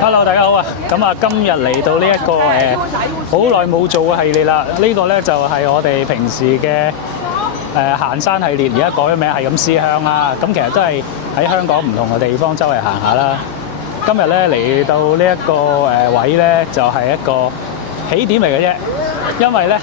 Hello，大家好啊！咁啊，今日嚟到呢一個好耐冇做嘅系列啦。呢個咧就係我哋平時嘅行山系列，而家改咗名係咁思鄉啦。咁其實都係喺香港唔同嘅地方周圍行下啦。今日咧嚟到呢一個位咧，就係一個起點嚟嘅啫。因為咧，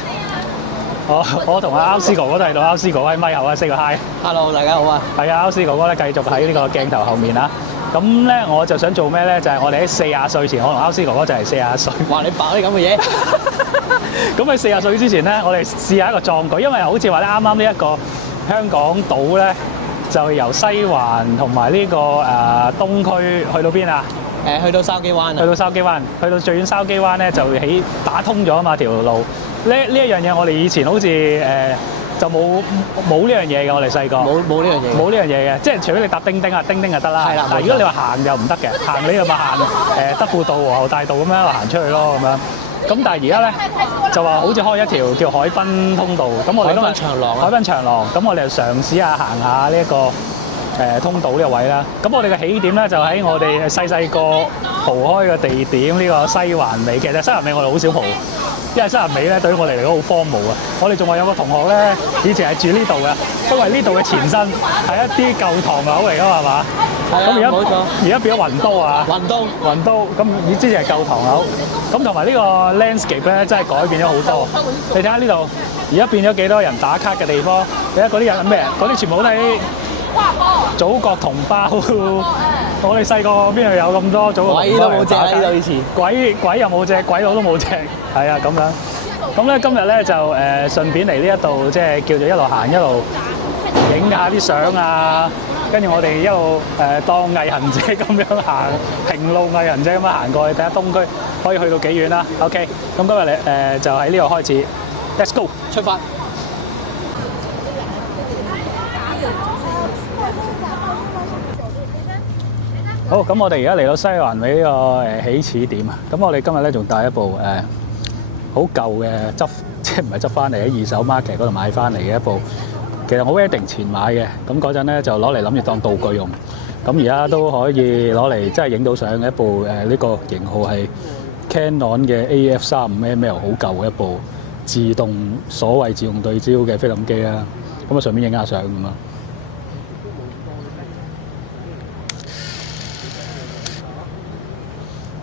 我同阿歐斯哥哥都喺度，歐斯哥哥喺咪後啊，say 個 hi。Hello，大家好啊！係啊，歐斯哥哥咧繼續喺呢個鏡頭後面啦。咁咧我就想做咩咧？就係我哋喺40歲前，我同歐斯哥哥就係40歲。話你白啲咁嘅嘢。咁喺40歲之前咧，我哋試下一個壯舉，因為好似話咧，啱啱呢一個香港島咧，就由西環同埋呢個東區去到邊啊？去到筲箕灣啊！去到筲箕灣，去到最遠筲箕灣咧就打通咗啊嘛條路。呢一樣嘢我哋以前好似就冇呢樣嘢嘅，我哋細個冇呢樣嘢，冇呢樣嘢嘅，即係除非你搭叮叮就得啦。係啦，但係如果你話行就唔得嘅，行你又咪行德輔道、皇后大道咁樣行出去咯咁樣。咁但係而家咧就話好似開一條叫海濱通道，咁我哋都係海濱長廊，咁我哋就嘗試下行下呢一個通道呢個位啦。咁我哋嘅起點咧就喺我哋細個蒲開嘅地點呢個西環尾。其實西環尾我哋好少蒲。因為西環尾咧對於我哋嚟講好荒蕪啊！我哋仲話有個同學咧，以前係住呢度嘅，因為呢度嘅前身係一啲舊唐樓嚟㗎嘛，係嘛？係啊，冇錯。而家變咗雲都啊！雲都咁，之前係舊唐樓，咁同埋呢個 landscape 咧真係改變咗好多。你睇下呢度，而家變咗幾多人打卡嘅地方？你睇嗰啲人係咩？嗰啲全部都係祖國同胞。我哋細個邊度有咁多祖國同胞？鬼都冇隻喺呢度以前。鬼又冇隻，鬼佬都冇隻。係啊，咁樣。咁咧今日咧就順便嚟呢一度，即係叫做一路行一路影下啲相啊。跟住我哋一路當毅行者咁樣行，平路毅行者咁樣行過去，睇下東區可以去到幾遠啦。OK，咁今日你就喺呢度開始 ，Let's go， 出發。好，咁我哋而家嚟到西環尾呢個起始點啊。咁我哋今日咧仲帶一部好舊嘅即係唔係執翻嚟喺二手 market 嗰度買翻嚟嘅一部。其實我 wedding 前買嘅，咁嗰陣咧就攞嚟諗住當道具用。咁而家都可以攞嚟即係影到相嘅一部呢個型號係 Canon 嘅 AF35mm 好舊嘅一部所謂自動對焦嘅菲林機啦。咁啊順便影下相咁啊。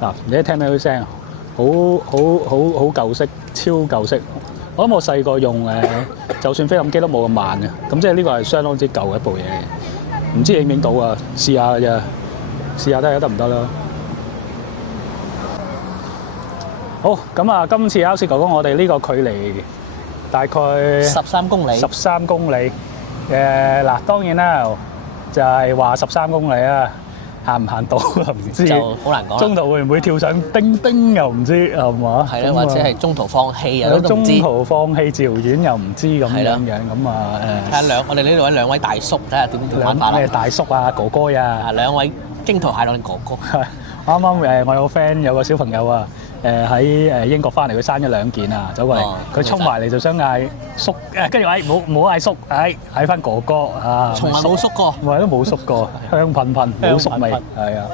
嗱，你一聽到啲聲，好舊式，超舊式。我諗我細個用就算菲林機都冇咁慢嘅，咁即係呢個係相當之舊嘅一部嘢。唔知影唔影到啊？試下嘅啫，試下睇下得唔得啦。好，咁啊，今次歐斯哥哥，我哋呢個距離大概13公里。13公里。嗱，當然啦，就係話13公里啊。行唔行到啊？唔知就好難講。中途會唔會跳上叮叮又唔知係嘛？係啦，或者係中途放棄啊都唔知。中途放棄趙遠又唔知咁樣咁啊睇下我哋呢度有兩位大叔，睇下點玩法啦。咩大叔啊，哥哥呀？兩位驚濤駭浪嘅哥哥。啱啱我有個 friend 有個小朋友啊，喺英國翻嚟，佢生咗2件啊，走過嚟，佢衝埋嚟就想嗌叔，跟住唔好嗌叔，嗌翻哥哥啊！從來冇叔過，我都冇叔過，香噴噴，冇叔味，係啊！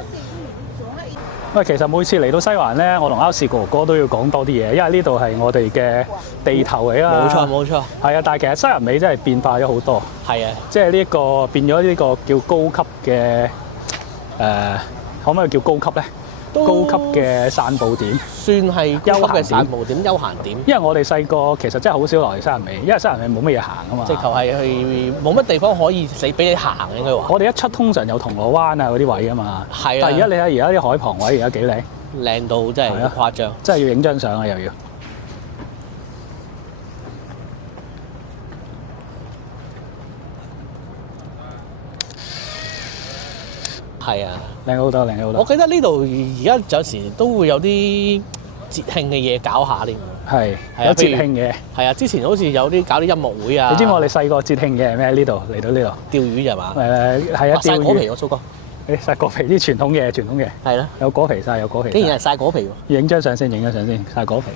喂，其實每次嚟到西環咧，我同歐斯哥哥都要講多啲嘢，因為呢度係我哋嘅地頭嚟啊！冇錯。係啊，但係其實西環尾真係變化咗好多。係啊，即係呢一個變咗呢個叫高級嘅可唔可以叫高級咧？高級嘅散步點，算係高級嘅散步點、休閒點。因為我哋細個其實真係好少落嚟西環尾，因為西環尾冇乜嘢行啊嘛。直頭係去冇乜地方可以俾你行應該話。我哋一出通常有銅鑼灣啊嗰啲位啊嘛。係啊。但係而家你睇而家啲海旁位而家幾靚，靚到真係誇張。真係要影張相啊又要。係啊，靚好多，靚好多。我記得呢度而家有時都會有啲節慶嘅嘢搞下添。係有節慶嘅。係啊，之前好似有啲搞啲音樂會啊。你知我哋細個節慶嘅係咩？呢度嚟到呢度。釣魚係嘛？係啊，曬果皮喎，蘇哥。曬果皮啲傳統嘅，傳統嘅。係啦。有果皮曬，有果皮。竟然係曬果皮喎！影張相先，影張相先，曬果皮。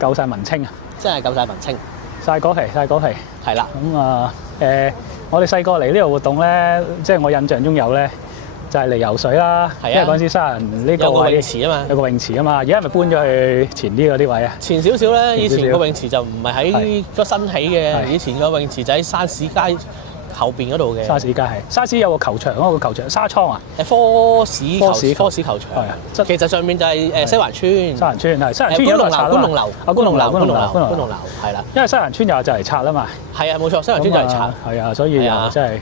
夠晒文青啊！真係夠晒文青。晒果皮，晒果皮。係啦。咁啊我哋細個嚟呢個活動咧，即係我印象中有咧，就係嚟游水啦。因為嗰陣時沙人呢個有個泳池啊嘛。有個泳池啊嘛，而家係咪搬咗去前啲嗰啲位啊？前少少咧，以前個泳池就唔係喺個新起嘅，以前個泳池就喺沙士街後邊嗰度嘅。沙士街係沙士有個球場，嗰個球場沙倉啊。科士球場。係啊，其實上面就係西環村。西環村係西環村有個觀龍樓係啦。因為西環村又就嚟拆啦嘛。係啊，冇錯，西環村就嚟拆。係啊，所以又真係。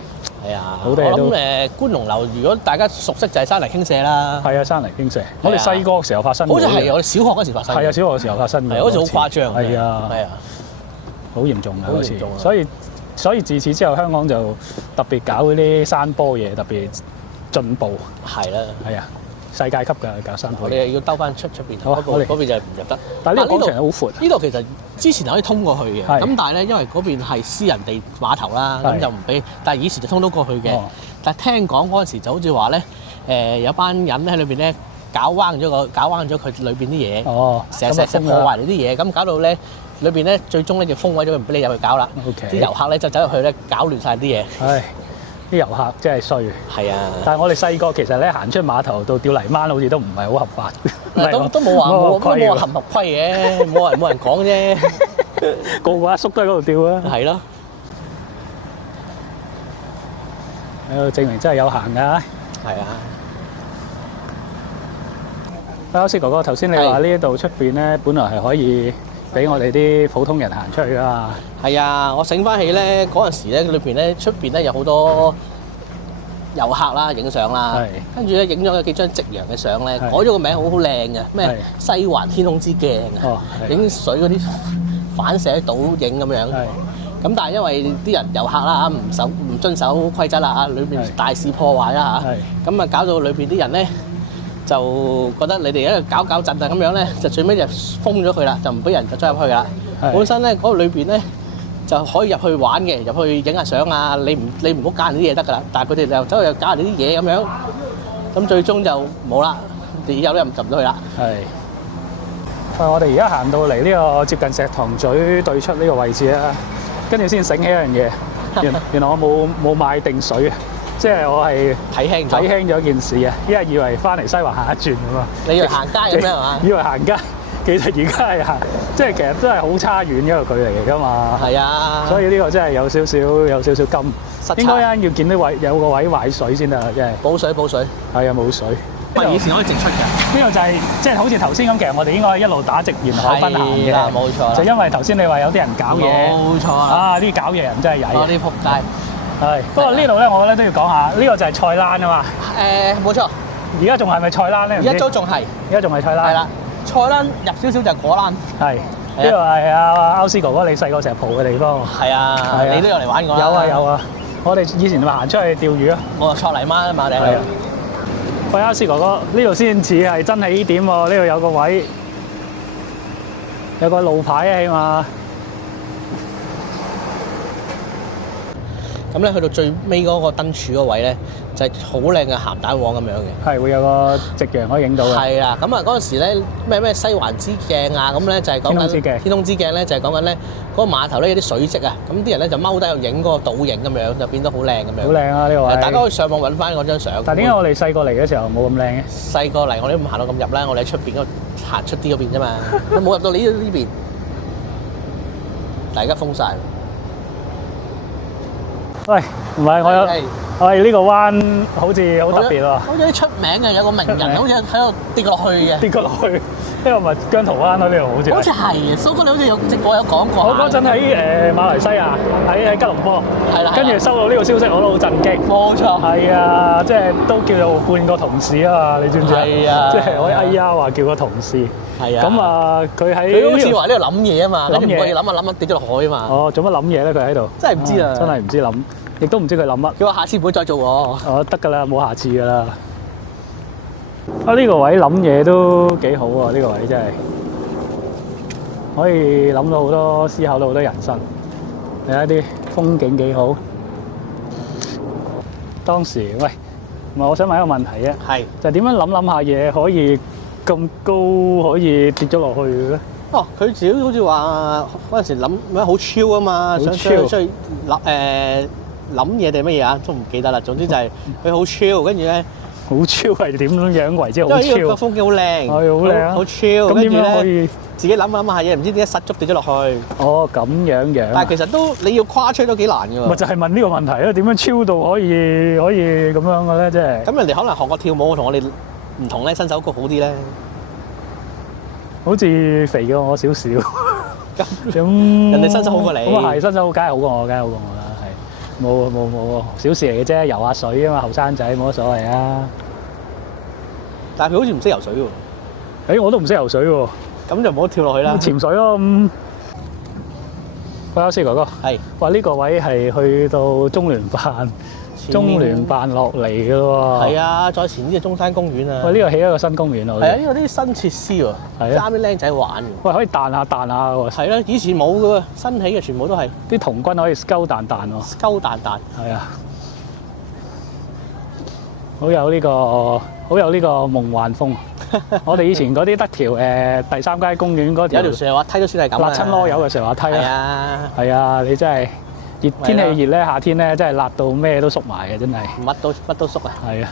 係啊，好多嘢都。我諗觀龍樓，如果大家熟悉就係山泥傾瀉啦。係啊，山泥傾瀉。我哋細個嘅時候發生。好似係我哋小學嗰時發生。係啊，小學嘅時候發生嘅。係好似好誇張。係啊。係啊。好嚴重嘅嗰次。所以自此之後，香港就特別搞嗰啲山坡嘢，特別進步。係啦。係啊。世界級嘅搞山坡。我哋要兜翻出邊。好，嗰邊就唔入得。但係呢個廣場好闊。呢度其實之前可以通過去嘅，咁但係咧，因為嗰邊係私人地碼頭啦，咁就唔俾。但係以前就通到過去嘅。但係聽講嗰陣時就好似話咧，有班人喺裏邊咧搞彎咗佢裏邊啲嘢，成日破壞你啲嘢，咁搞到咧裏邊咧最終咧就封位咗，唔俾你入去搞啦。啲遊客咧就走入去咧搞亂晒啲嘢。唉，啲遊客真係衰。係啊。但係我哋細個其實咧行出碼頭到吊泥灣好似都唔係好合法。都冇話合唔合規嘅，冇人講啫。個阿叔都喺嗰度吊啊。係咯。證明真係有行㗎。係啊。歐斯哥哥，頭先你話呢度出邊咧，本來係可以俾我哋啲普通人行出去㗎嘛？係啊，我醒翻起咧嗰陣時咧，裏邊咧出邊咧有好多遊客啦，影相啦，跟住咧影咗幾張夕陽嘅相咧，改咗個名好靚嘅，咩西環天空之鏡啊，影水嗰啲反射倒影咁樣。咁但係因為啲人遊客啦唔遵守規則啦嚇，裏邊大肆破壞啦嚇，咁啊搞到裏邊啲人咧就覺得你哋喺度搞震啊咁樣咧，就最尾就封咗佢啦，就唔俾人就走入去啦。本身咧嗰個裏邊咧就可以入去玩嘅，入去影下相啊，你唔好搞人啲嘢得㗎啦。但係佢哋就走去搞人啲嘢咁樣，咁最終就冇啦，以後都入唔到去啦。係。我哋而家行到嚟呢個接近石塘咀對出呢個位置啦，跟住先醒起一樣嘢，原來我冇買定水啊！即係我係睇輕咗件事啊，因為以為翻嚟西環行一轉咁啊。你以為行街咁樣係嘛？以為行街，其實而家係行，即係其實都係好差遠一個距離嚟㗎嘛。係啊。所以呢個真係有少少金。應該要見到有個位壞水先得，即係。補水。係啊，冇水。以前可以直出嘅。呢個就係即係好似頭先咁，其實我哋應該一路打直沿海濱行嘅。冇錯。就因為頭先你話有啲人搞嘢。冇錯。啊！啲搞嘢人真係曳。啲仆街。係，不過呢度咧，我覺得都要講下，呢個就係菜欄啊嘛。冇錯。而家仲係咪菜欄咧？而家都仲係。而家仲係菜欄。係啦，菜欄入少少就係果欄。係。呢度係阿歐斯哥哥你細個成日蒲嘅地方。係啊。你都有嚟玩過啦。有啊。我哋以前咪行出去釣魚啊。我錯泥灣啊嘛，你係。喂，歐斯哥哥，呢度先似係真起點喎，呢度有個位，有個路牌啊，起碼。咁咧去到最尾嗰個燈柱嗰位咧，就係好靚嘅鹹蛋黃咁樣嘅。係會有個夕陽可以影到嘅。係啊，咁啊嗰陣時咧咩西環之鏡啊，咁咧就係講緊天空之鏡咧，就係講緊咧嗰個碼頭咧有啲水跡啊，咁啲人咧就踎低度影嗰個倒影咁樣，就變得好靚咁樣。好靚啊！呢個位。大家可以上網揾翻嗰張相。但係點解我哋細個嚟嘅時候冇咁靚嘅？細個嚟我哋都唔行到咁入啦，我哋喺出邊嗰度行出啲嗰邊啫嘛，冇入到呢邊。大家封晒。喂，唔係我哋呢個灣好似好特別喎。好似啲出名嘅有個名人，好似喺度跌落去嘅。跌過落去，呢個咪姜濤灣咯？呢度好似。好似係，蘇哥你好似有直播有講過。我嗰陣喺馬來西亞，喺吉隆坡。係啦。跟住收到呢個消息，我都好震驚。冇錯。係啊，即係都叫做半個同事啊嘛，你知唔知啊？係啊。即係我哎呀話叫個同事。係啊。咁啊，佢好似話呢度諗嘢啊嘛，諗嘢諗跌咗落海啊嘛。哦，做乜諗嘢咧？佢喺度。真係唔知啊！真係唔知諗。亦都唔知佢諗乜。佢話下次唔會再做喎。哦，得㗎啦，冇下次㗎啦。啊，呢個位諗嘢都幾好喎！呢個位真係可以諗到好多，思考到好多人生。睇下啲風景幾好。當時喂，唔係我想問一個問題啫。係。就點樣諗下嘢可以咁高，可以跌咗落去嘅咧？哦，佢自己好似話嗰陣時諗咩好超啊嘛，想出去諗嘢定乜嘢啊，都唔記得啦。總之就係佢好超，跟住咧好超係點樣為之好超？因為呢個風景好靚，係好靚啊，好超。咁點樣可以自己諗下嘢，唔知點解失足跌咗落去？哦，咁樣。但係其實都你要跨出都幾難㗎喎。咪就係問呢個問題咯，點樣超到可以咁樣嘅咧？即係。咁人哋可能學過跳舞，同我哋唔同咧，新手曲好啲咧。好似肥過我少少。咁人哋身手好過你。咁啊係，身手梗係好過我，梗係好過我啦，係。冇，小事嚟嘅啫，游下水啊嘛，後生仔冇乜所謂啊。但係佢好似唔識游水喎。我都唔識游水喎。咁就唔好跳落去啦。潛水咯咁。喂，阿 Sir 哥哥。係。哇！呢個位係去到中聯辦落嚟嘅咯喎。係啊，再前啲係中山公園啊。喂，呢個起一個新公園喎。係啊，呢個啲新設施喎。係啊。啱啲僆仔玩嘅。喂，可以彈下喎。係啦，以前冇嘅喎，新起嘅全部都係。啲童軍可以鳩彈喎。鳩彈。係啊。好有呢個夢幻風。我哋以前嗰啲得條第三街公園嗰條有條斜滑梯都算係咁啦。辣親籮柚嘅斜滑梯啊！係啊，你真係天氣熱咧，夏天咧真係辣到咩都縮埋嘅，真係。乜都縮啊！係啊！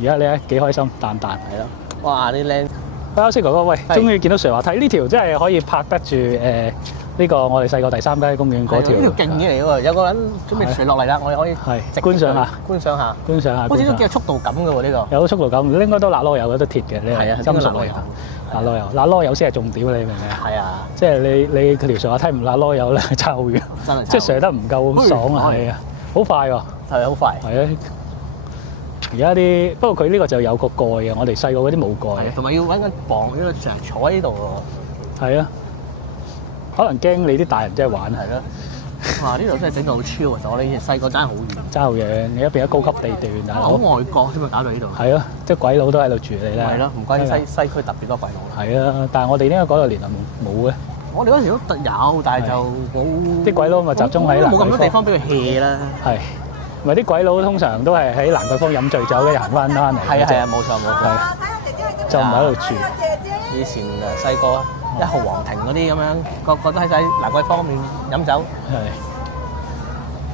而家你睇幾開心，彈係咯。哇！啲靚。阿師哥哥，喂，終於見到斜滑梯，呢條真係可以拍得住呢個我哋細個第三街公園嗰條。呢條勁嘢嚟喎，有個人準備垂落嚟啦，我哋可以觀賞下。好似都幾有速度感嘅喎呢個。有速度感，應該都辣籮柚嘅，都鐵嘅呢個。係啊，金屬嚟㗎。辣籮柚先係重點，你明唔明啊？係啊。即係你條斜滑梯唔辣籮柚咧，差好遠。真係。即係斜得唔夠爽啊！係啊，好快喎。係啊，好快。係啊。而家啲不過佢呢個就有個蓋嘅，我哋細個嗰啲冇蓋。同埋要揾個磅，因為成日坐喺呢度喎。係啊。可能驚你啲大人真係玩係咯。哇！呢度真係整到好超啊！我哋以前細個爭好遠。爭好遠，你而家變咗高級地段大佬。好外國先咪搞到呢度。係啊，即係鬼佬都喺度住你咧。係咯，唔怪之西區特別多鬼佬。係啊，但係我哋呢個嗰度連冇嘅。我哋嗰時都有，但係就冇。啲鬼佬咪集中喺蘭桂坊。冇咁多地方俾佢 hea 啦。係。咪啲鬼佬通常都係喺蘭桂坊飲醉酒嘅，行翻嚟。係啊，冇錯。係。就唔喺度住。以前細個。1號皇庭嗰啲咁樣，個個都喺蘭桂坊嗰邊飲酒。係。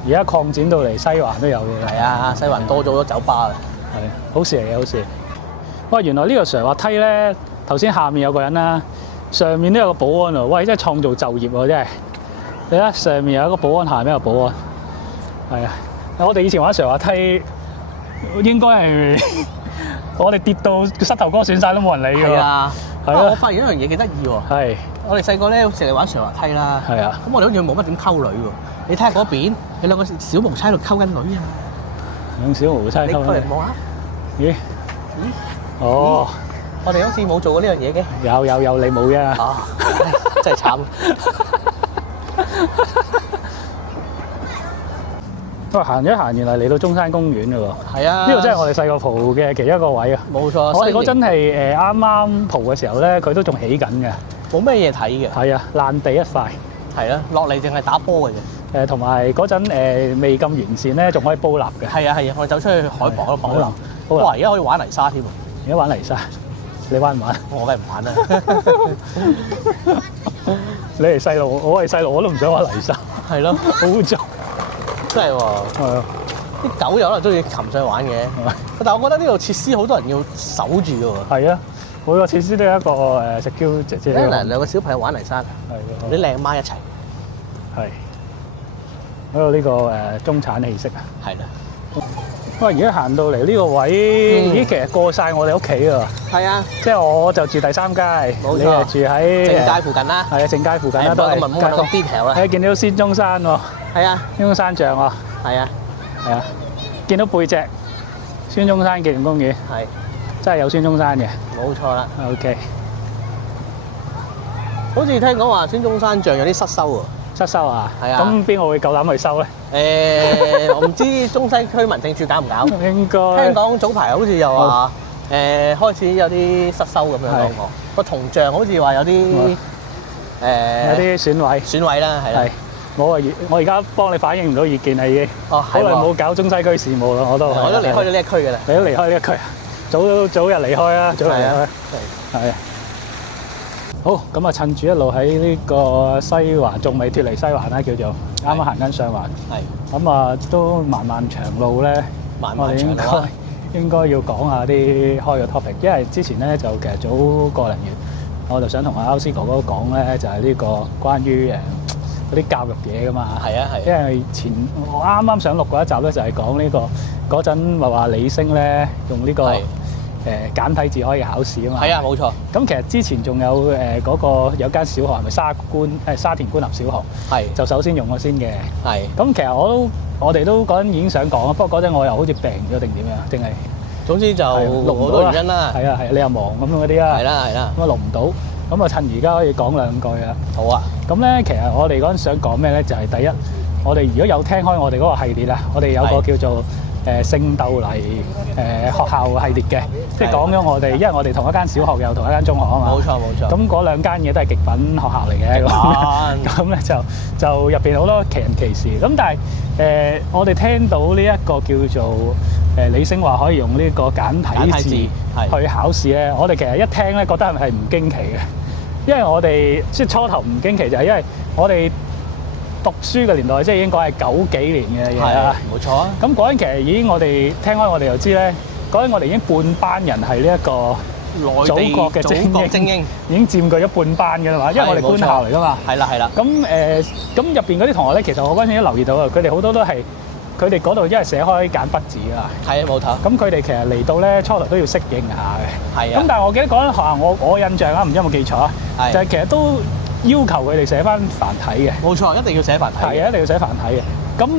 而家擴展到嚟西環都有嘅。係啊，西環多咗好多酒吧啊。係，好事嚟嘅，好事。哇！原來呢個斜滑梯咧，頭先下面有個人啦，上面都有個保安喎。喂，真係創造就業喎，真係。你睇上面有一個保安，下面有個保安。係啊，我哋以前玩斜滑梯，應該係我哋跌到膝頭哥損曬都冇人理㗎。係啊。我發現一樣嘢幾得意喎。係。我哋細個咧成日玩斜滑梯啦。係啊。咁我哋好似冇乜點溝女喎。你睇下嗰邊，有兩個小無猜喺度溝緊女啊。兩小無猜溝緊女。你過嚟望下。咦？哦。我哋好似冇做過呢樣嘢嘅。有，你冇啫。啊！真係慘。喂，行一行，原來嚟到中山公園嘞喎。係啊。呢度真係我哋細個蒲嘅其中一個位啊。冇錯。我哋嗰陣係啱啱蒲嘅時候咧，佢都仲起緊嘅。冇咩嘢睇嘅。係啊，爛地一塊。係啊，落嚟淨係打波嘅啫。同埋嗰陣未咁完善咧，仲可以煲蠟嘅。係啊，我哋走出去海旁嗰度放蠟。哇！而家可以玩泥沙添喎。而家玩泥沙，你玩唔玩？我梗係唔玩啦。你係細路，我係細路，我都唔想玩泥沙。係咯，好污糟。真係喎，係啊！啲狗有可能中意擒上去玩嘅，但係我覺得呢度設施好多人要守住嘅喎。係啊，每個設施都有一個security姐姐。嗱，兩個小朋友玩泥沙，係啲靚媽一齊。係，嗰度呢個中產氣息啊。係啦。哇！而家行到嚟呢個位，咦，其實過曬我哋屋企㗎。係啊，即係我就住第三街，你係住喺正街附近啦。係啊，正街附近啦，都係咁 detail 啦。係見到孫中山喎。係啊，孫中山像喎。係啊，見到背脊孫中山紀念公園。係，真係有孫中山嘅。冇錯啦。OK。好似聽講話孫中山像有啲失修喎。失修啊？係啊。咁邊個會夠膽去收咧？我唔知中西區民政處搞唔搞？應該。聽講早排好似又話開始有啲失修咁樣講過。個銅像好似話有啲有啲損毀啦，係啦。我而家幫你反映唔到意見啦，已經。哦，好耐冇搞中西區事務啦，我都離開咗呢一區嘅啦。你都離開呢一區啊？早日離開啊！早日離開。係。好，咁啊趁住一路喺呢個西環，仲未脫離西環啦，叫做啱啱行緊上環。係。咁啊都漫漫長路咧，我哋應該要講下啲開個 topic，因為之前咧就其實早個零月，我就想同阿歐斯哥哥講咧，就係呢個關於嗰啲教育嘢噶嘛。係啊係。因為我啱啱想錄嗰一集咧，就係講呢個嗰陣咪話李升咧用呢個。簡體字可以考試啊嘛，係啊冇錯。咁其實之前仲有嗰個有間小學係咪沙田官立小學，係就首先用咗先嘅。係。咁其實我哋都嗰陣已經想講啊，不過嗰陣我又好似病咗定點樣，定係總之就錄唔到原因啦。係啊係，你又忙咁樣嗰啲啦。係啦係啦。咁啊錄唔到，咁啊趁而家可以講兩句啊。好啊。咁咧其實我哋嗰陣想講咩咧，就係第一，我哋如果有聽開我哋嗰個系列啊，我哋有個叫做聖鬥黎學校系列嘅，即係講咗我哋，因為我哋同一間小學又同一間中學啊嘛。冇錯冇錯。咁嗰兩間嘢都係極品學校嚟嘅。咁咧就入邊好多奇人奇事。咁但係我哋聽到呢一個叫做李升話可以用呢個簡體字去考試咧，我哋其實一聽咧覺得係唔驚奇嘅，因為我哋即係初頭唔驚奇就係因為我哋讀書嘅年代，即係已經講係90幾年嘅嘢啦。冇錯啊。咁嗰陣其實已經我哋聽開，我哋就知咧，嗰陣我哋已經半班人係呢一個祖國嘅精英，已經佔據咗半班嘅啦嘛。因為我哋官校嚟噶嘛。係啦係啦。咁咁入邊嗰啲同學咧，其實我嗰陣已經留意到啊，佢哋好多都係佢哋嗰度因為寫開簡筆字啊。係啊冇錯。咁佢哋其實嚟到咧初頭都要適應下嘅。係啊。咁但係我記得嗰間學校，我印象啊，唔知有冇記錯啊？係。就係其實都要求佢哋寫翻繁體嘅，冇錯，一定要寫繁體。係啊，一定要寫繁體嘅。咁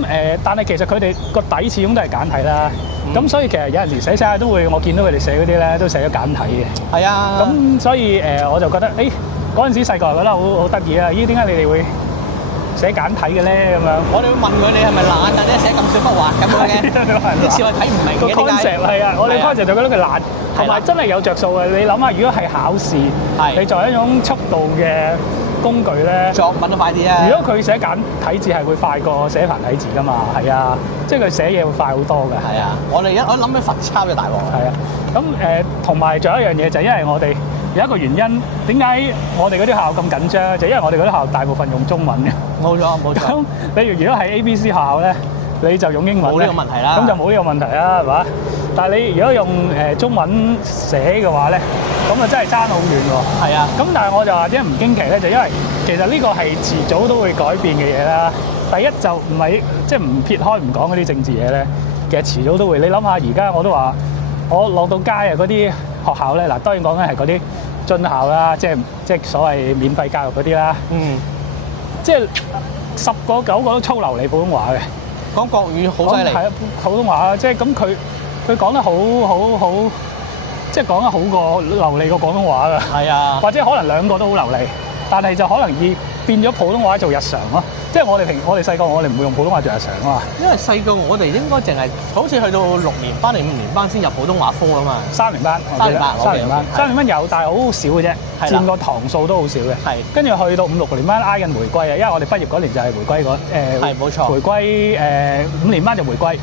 但係其實佢哋個底始終都係簡體啦。咁所以其實有陣時寫都會，我見到佢哋寫嗰啲咧都寫咗簡體嘅。係啊。咁所以我就覺得，嗰陣時細個覺得好得意啊！咦，點解你哋會寫簡體嘅咧？咁樣，我哋會問佢你係咪懶啊？即係寫咁少筆畫咁樣嘅。啲字我睇唔明嘅。個 concept 係啊，我哋 concept 就覺得佢懶，同埋真係有着數嘅。你諗下，如果係考試，你作為一種速度嘅工具咧，作文都快啲啊！如果佢寫簡體字係會快過寫繁體字噶嘛，係啊，即係佢寫嘢會快好多嘅。係啊，我諗起罰抄就大鑊。係啊，咁同埋仲有一樣嘢就係因為我哋有一個原因，點解我哋嗰啲學校咁緊張？就因為我哋嗰啲學校大部分用中文嘅。冇錯冇錯。咁例如果係 ABC 學校咧，你就用英文冇呢個問題啦。咁就冇呢個問題啦，係嘛？但係你如果用中文寫嘅話咧，咁啊真係爭好遠喎。係啊。咁但係我就話點解唔驚奇咧？就因為其實呢個係遲早都會改變嘅嘢啦。第一就唔係即係唔撇開唔講嗰啲政治嘢咧，其實遲早都會。你諗下，而家我都話我落到街啊，嗰啲學校咧，嗱當然講緊係嗰啲津校啦，即係所謂免費教育嗰啲啦。嗯。即係10個9個都粗流利普通話嘅。講國語好犀利。係啊，普通話即係咁佢講得好，即係講得好過流利過廣東話㗎。係啊。或者可能兩個都好流利，但係就可能變咗普通話做日常咯。即係我哋細個我哋唔會用普通話做日常啊嘛。因為細個我哋應該淨係好似去到6年班定5年班先入普通話科啊嘛。3年班。3年班有，但係好少嘅啫，佔個堂數都好少嘅。係。跟住去到5、6年班挨緊回歸啊，因為我哋畢業嗰年就係回歸係冇錯。回歸5年班就回歸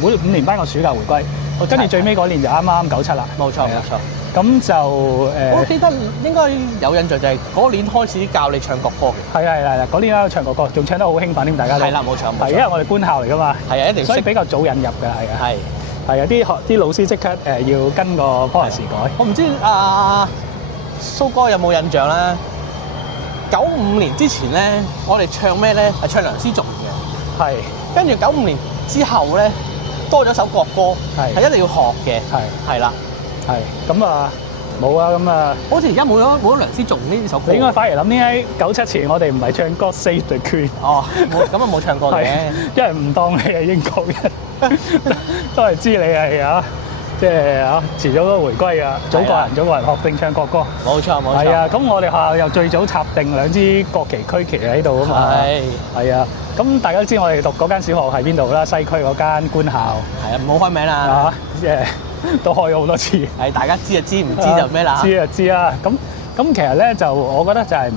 5年班個暑假回歸。跟住最尾嗰年就啱啱97啦。冇錯冇錯。咁就我記得應該有印象就係嗰年開始教你唱國歌嘅。係啊，嗰年啦唱國歌，仲唱得好興奮添，大家都係啦冇錯。係因為我哋官校嚟㗎嘛。係啊，一定所以比較早引入㗎，係啊。係啊，啲老師即刻要跟個 policy 改。我唔知蘇哥有冇印象啦？95年之前咧，我哋唱咩咧？係唱梁思頌嘅。係。跟住95年之後咧，多咗首國歌，係一定要學嘅。係啦。係咁啊，冇啊，咁啊，好似而家冇咗梁思頌呢首歌。你應該反而諗點解97前我哋唔係唱 God Save the Queen？哦，咁啊冇唱過嘅，因為唔當你係英國人，都係知你係即係遲早都回歸啊！祖國人學定唱國歌。冇錯冇錯。係啊，咁我哋學校又最早插定2支國旗區旗喺度啊嘛。係啊，咁大家都知我哋讀嗰間小學係邊度啦？西區嗰間官校。係啊，唔好開名啦。都開咗好多次，係大家知就知，唔知就咩啦？知就知啦。咁其實咧就我覺得就係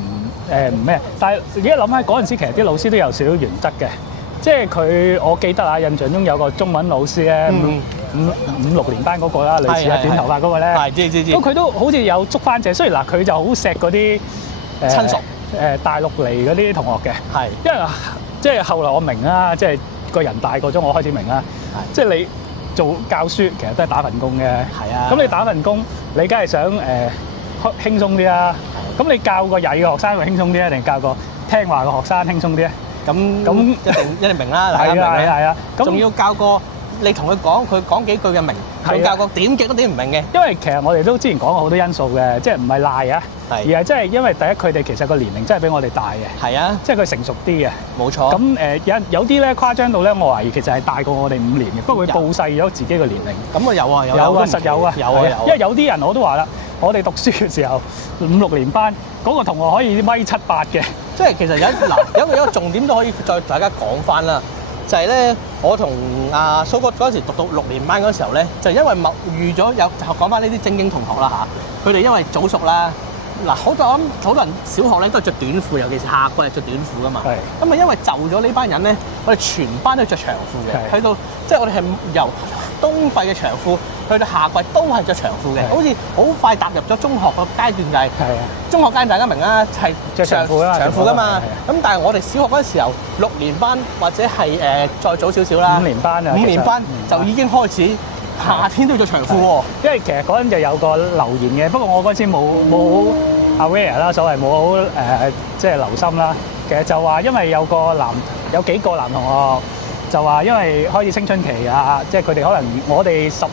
唔咩，但係而家諗翻嗰陣時，其實啲老師都有少少原則嘅。即係佢，我記得啊，印象中有個中文老師咧，五六年班嗰個啦，類似啊短頭髮嗰個咧。係知。咁佢都好似有捉翻正，雖然嗱佢就好錫嗰啲親屬大陸嚟嗰啲同學嘅。係。因為即係後來我明啦，即係個人大個咗，我開始明啦。係。即係你做教書其實都係打份工嘅。係啊。咁你打份工，你梗係想輕鬆啲啦。咁你教個曳嘅學生會輕鬆啲啊，定教個聽話嘅學生輕鬆啲咧？咁一定明啦，大家明啦。係啊，仲要教個你同佢講幾句嘅明，仲教個點極都點唔明嘅。因為其實我哋都之前講過好多因素嘅，即係唔係賴啊，而係即係因為第一佢哋其實個年齡真係比我哋大嘅。係啊，即係佢成熟啲嘅。冇錯。咁有啲咧誇張到咧，我懷疑其實係大過我哋5年嘅，不過佢報細咗自己個年齡。咁啊有啊，實有啊。因為有啲人我都話啦，我哋讀書嘅時候5、6年班嗰個同學可以米7、8嘅。即係其實有一個重點都可以再大家講翻啦，就係咧，我同阿蘇哥嗰陣時讀到6年班嗰時候咧，就因為偶遇咗講翻呢啲精英同學啦嚇，佢哋因為早熟啦，嗱好多人小學咧都係着短褲，尤其是夏季係着短褲噶嘛。係。咁啊，因為就咗呢班人咧，我哋全班都着長褲嘅，去到即係我哋係由冬季嘅長褲去到夏季都係着長褲嘅，好似好快踏入咗中學個階段就係。係啊。中學階段大家明啦，係着長褲噶嘛。咁但係我哋小學嗰陣時候6年班或者係再早少少啦，5年班就已經開始夏天都要着長褲喎。因為其實嗰陣就有個留言嘅，不過我嗰陣時冇 aware 啦，所謂冇好即係留心啦。其實就話因為有幾個男同學就話因為開始青春期啊，即係佢哋可能我哋12、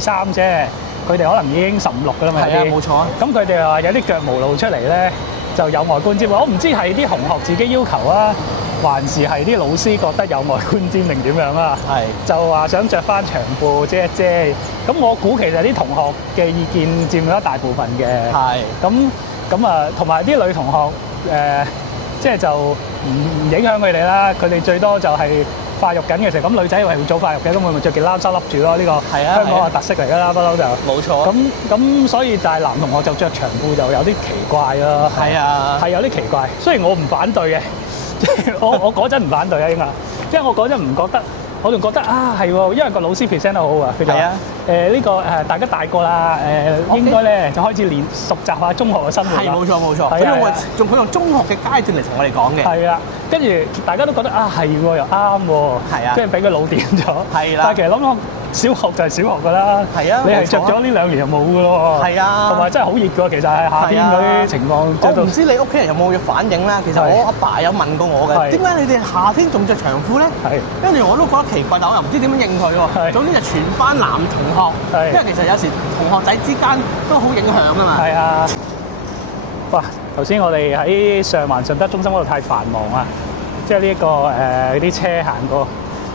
13啫。佢哋可能已經15、16㗎啦嘛，係啊，冇錯啊。咁佢哋話有啲腳毛露出嚟咧，就有外觀尖。我唔知係啲同學自己要求啊，還是係啲老師覺得有外觀尖定點樣啊？係。就話想着翻長褲遮一遮。咁我估其實啲同學嘅意見佔咗一大部分嘅。係。咁啊，同埋啲女同學即係就唔影響佢哋啦。佢哋最多就係發育緊嘅時候，咁女仔係會早發育嘅，咁佢咪着件冷衫笠住咯。呢個香港嘅特色嚟㗎啦，不嬲就冇錯。咁所以但係男同學就着長褲就有啲奇怪咯。係啊，係有啲奇怪。雖然我唔反對嘅，我嗰陣唔反對啊，應該，即係我嗰陣唔覺得，我仲覺得啊係喎，因為個老師 present 得好啊，佢就話呢個大家大個啦，應該咧就開始熟習下中學嘅生活。係冇錯。佢用中學嘅階段嚟同我哋講嘅。係啊。跟住大家都覺得啊係喎，又啱喎，即係俾佢老點咗。係啦，但係其實諗小學就係小學㗎啦。係啊，你係着咗呢2年就冇㗎咯。係啊，同埋真係好熱㗎，其實係夏天嗰啲情況。我唔知你屋企人有冇反應啦。其實我阿爸有問過我嘅，點解你哋夏天仲着長褲咧？係。跟住我都覺得奇怪，但我又唔知點樣應佢喎。總之就全班男同學，因為其實有時同學仔之間都好影響㗎嘛。係啊。哇！頭先我哋喺上環順德中心嗰度太繁忙啊，即係呢一個啲車行過。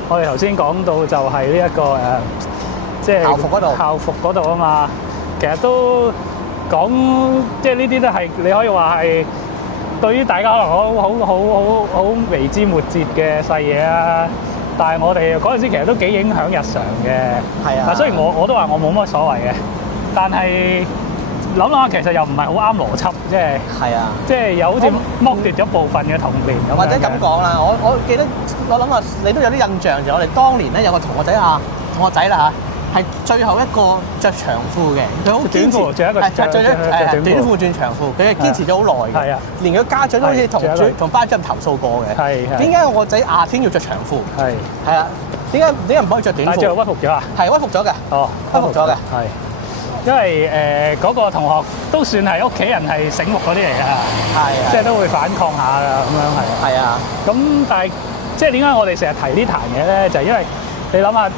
我哋頭先講到就係呢一個即係校服嗰度啊嘛。其實都講即係呢啲都係你可以話係對於大家可能好微枝末節嘅細嘢啊。但係我哋嗰陣時其實都幾影響日常嘅。係啊。嗱，雖然我都話我冇乜所謂嘅，但係諗下其實又唔係好啱邏輯，即係又好似剝奪咗部分嘅童年咁。或者咁講啦，我記得我諗下你都有啲印象，就我哋當年咧有個同學仔啦嚇，係最後一個着長褲嘅，佢好堅持，着短褲轉長褲，佢係堅持咗好耐嘅，連佢家長都好似同班主任投訴過嘅。點解我個仔夏天要着長褲？係啊，點解唔可以着短褲？但係最後屈服咗啊？係屈服咗嘅。哦，屈服咗嘅。係。因為嗰個同學都算係屋企人係醒目嗰啲嚟㗎，即係都會反抗下㗎，咁樣係。係啊。咁但係即係點解我哋成日提呢壇嘢咧？就係因為你諗下，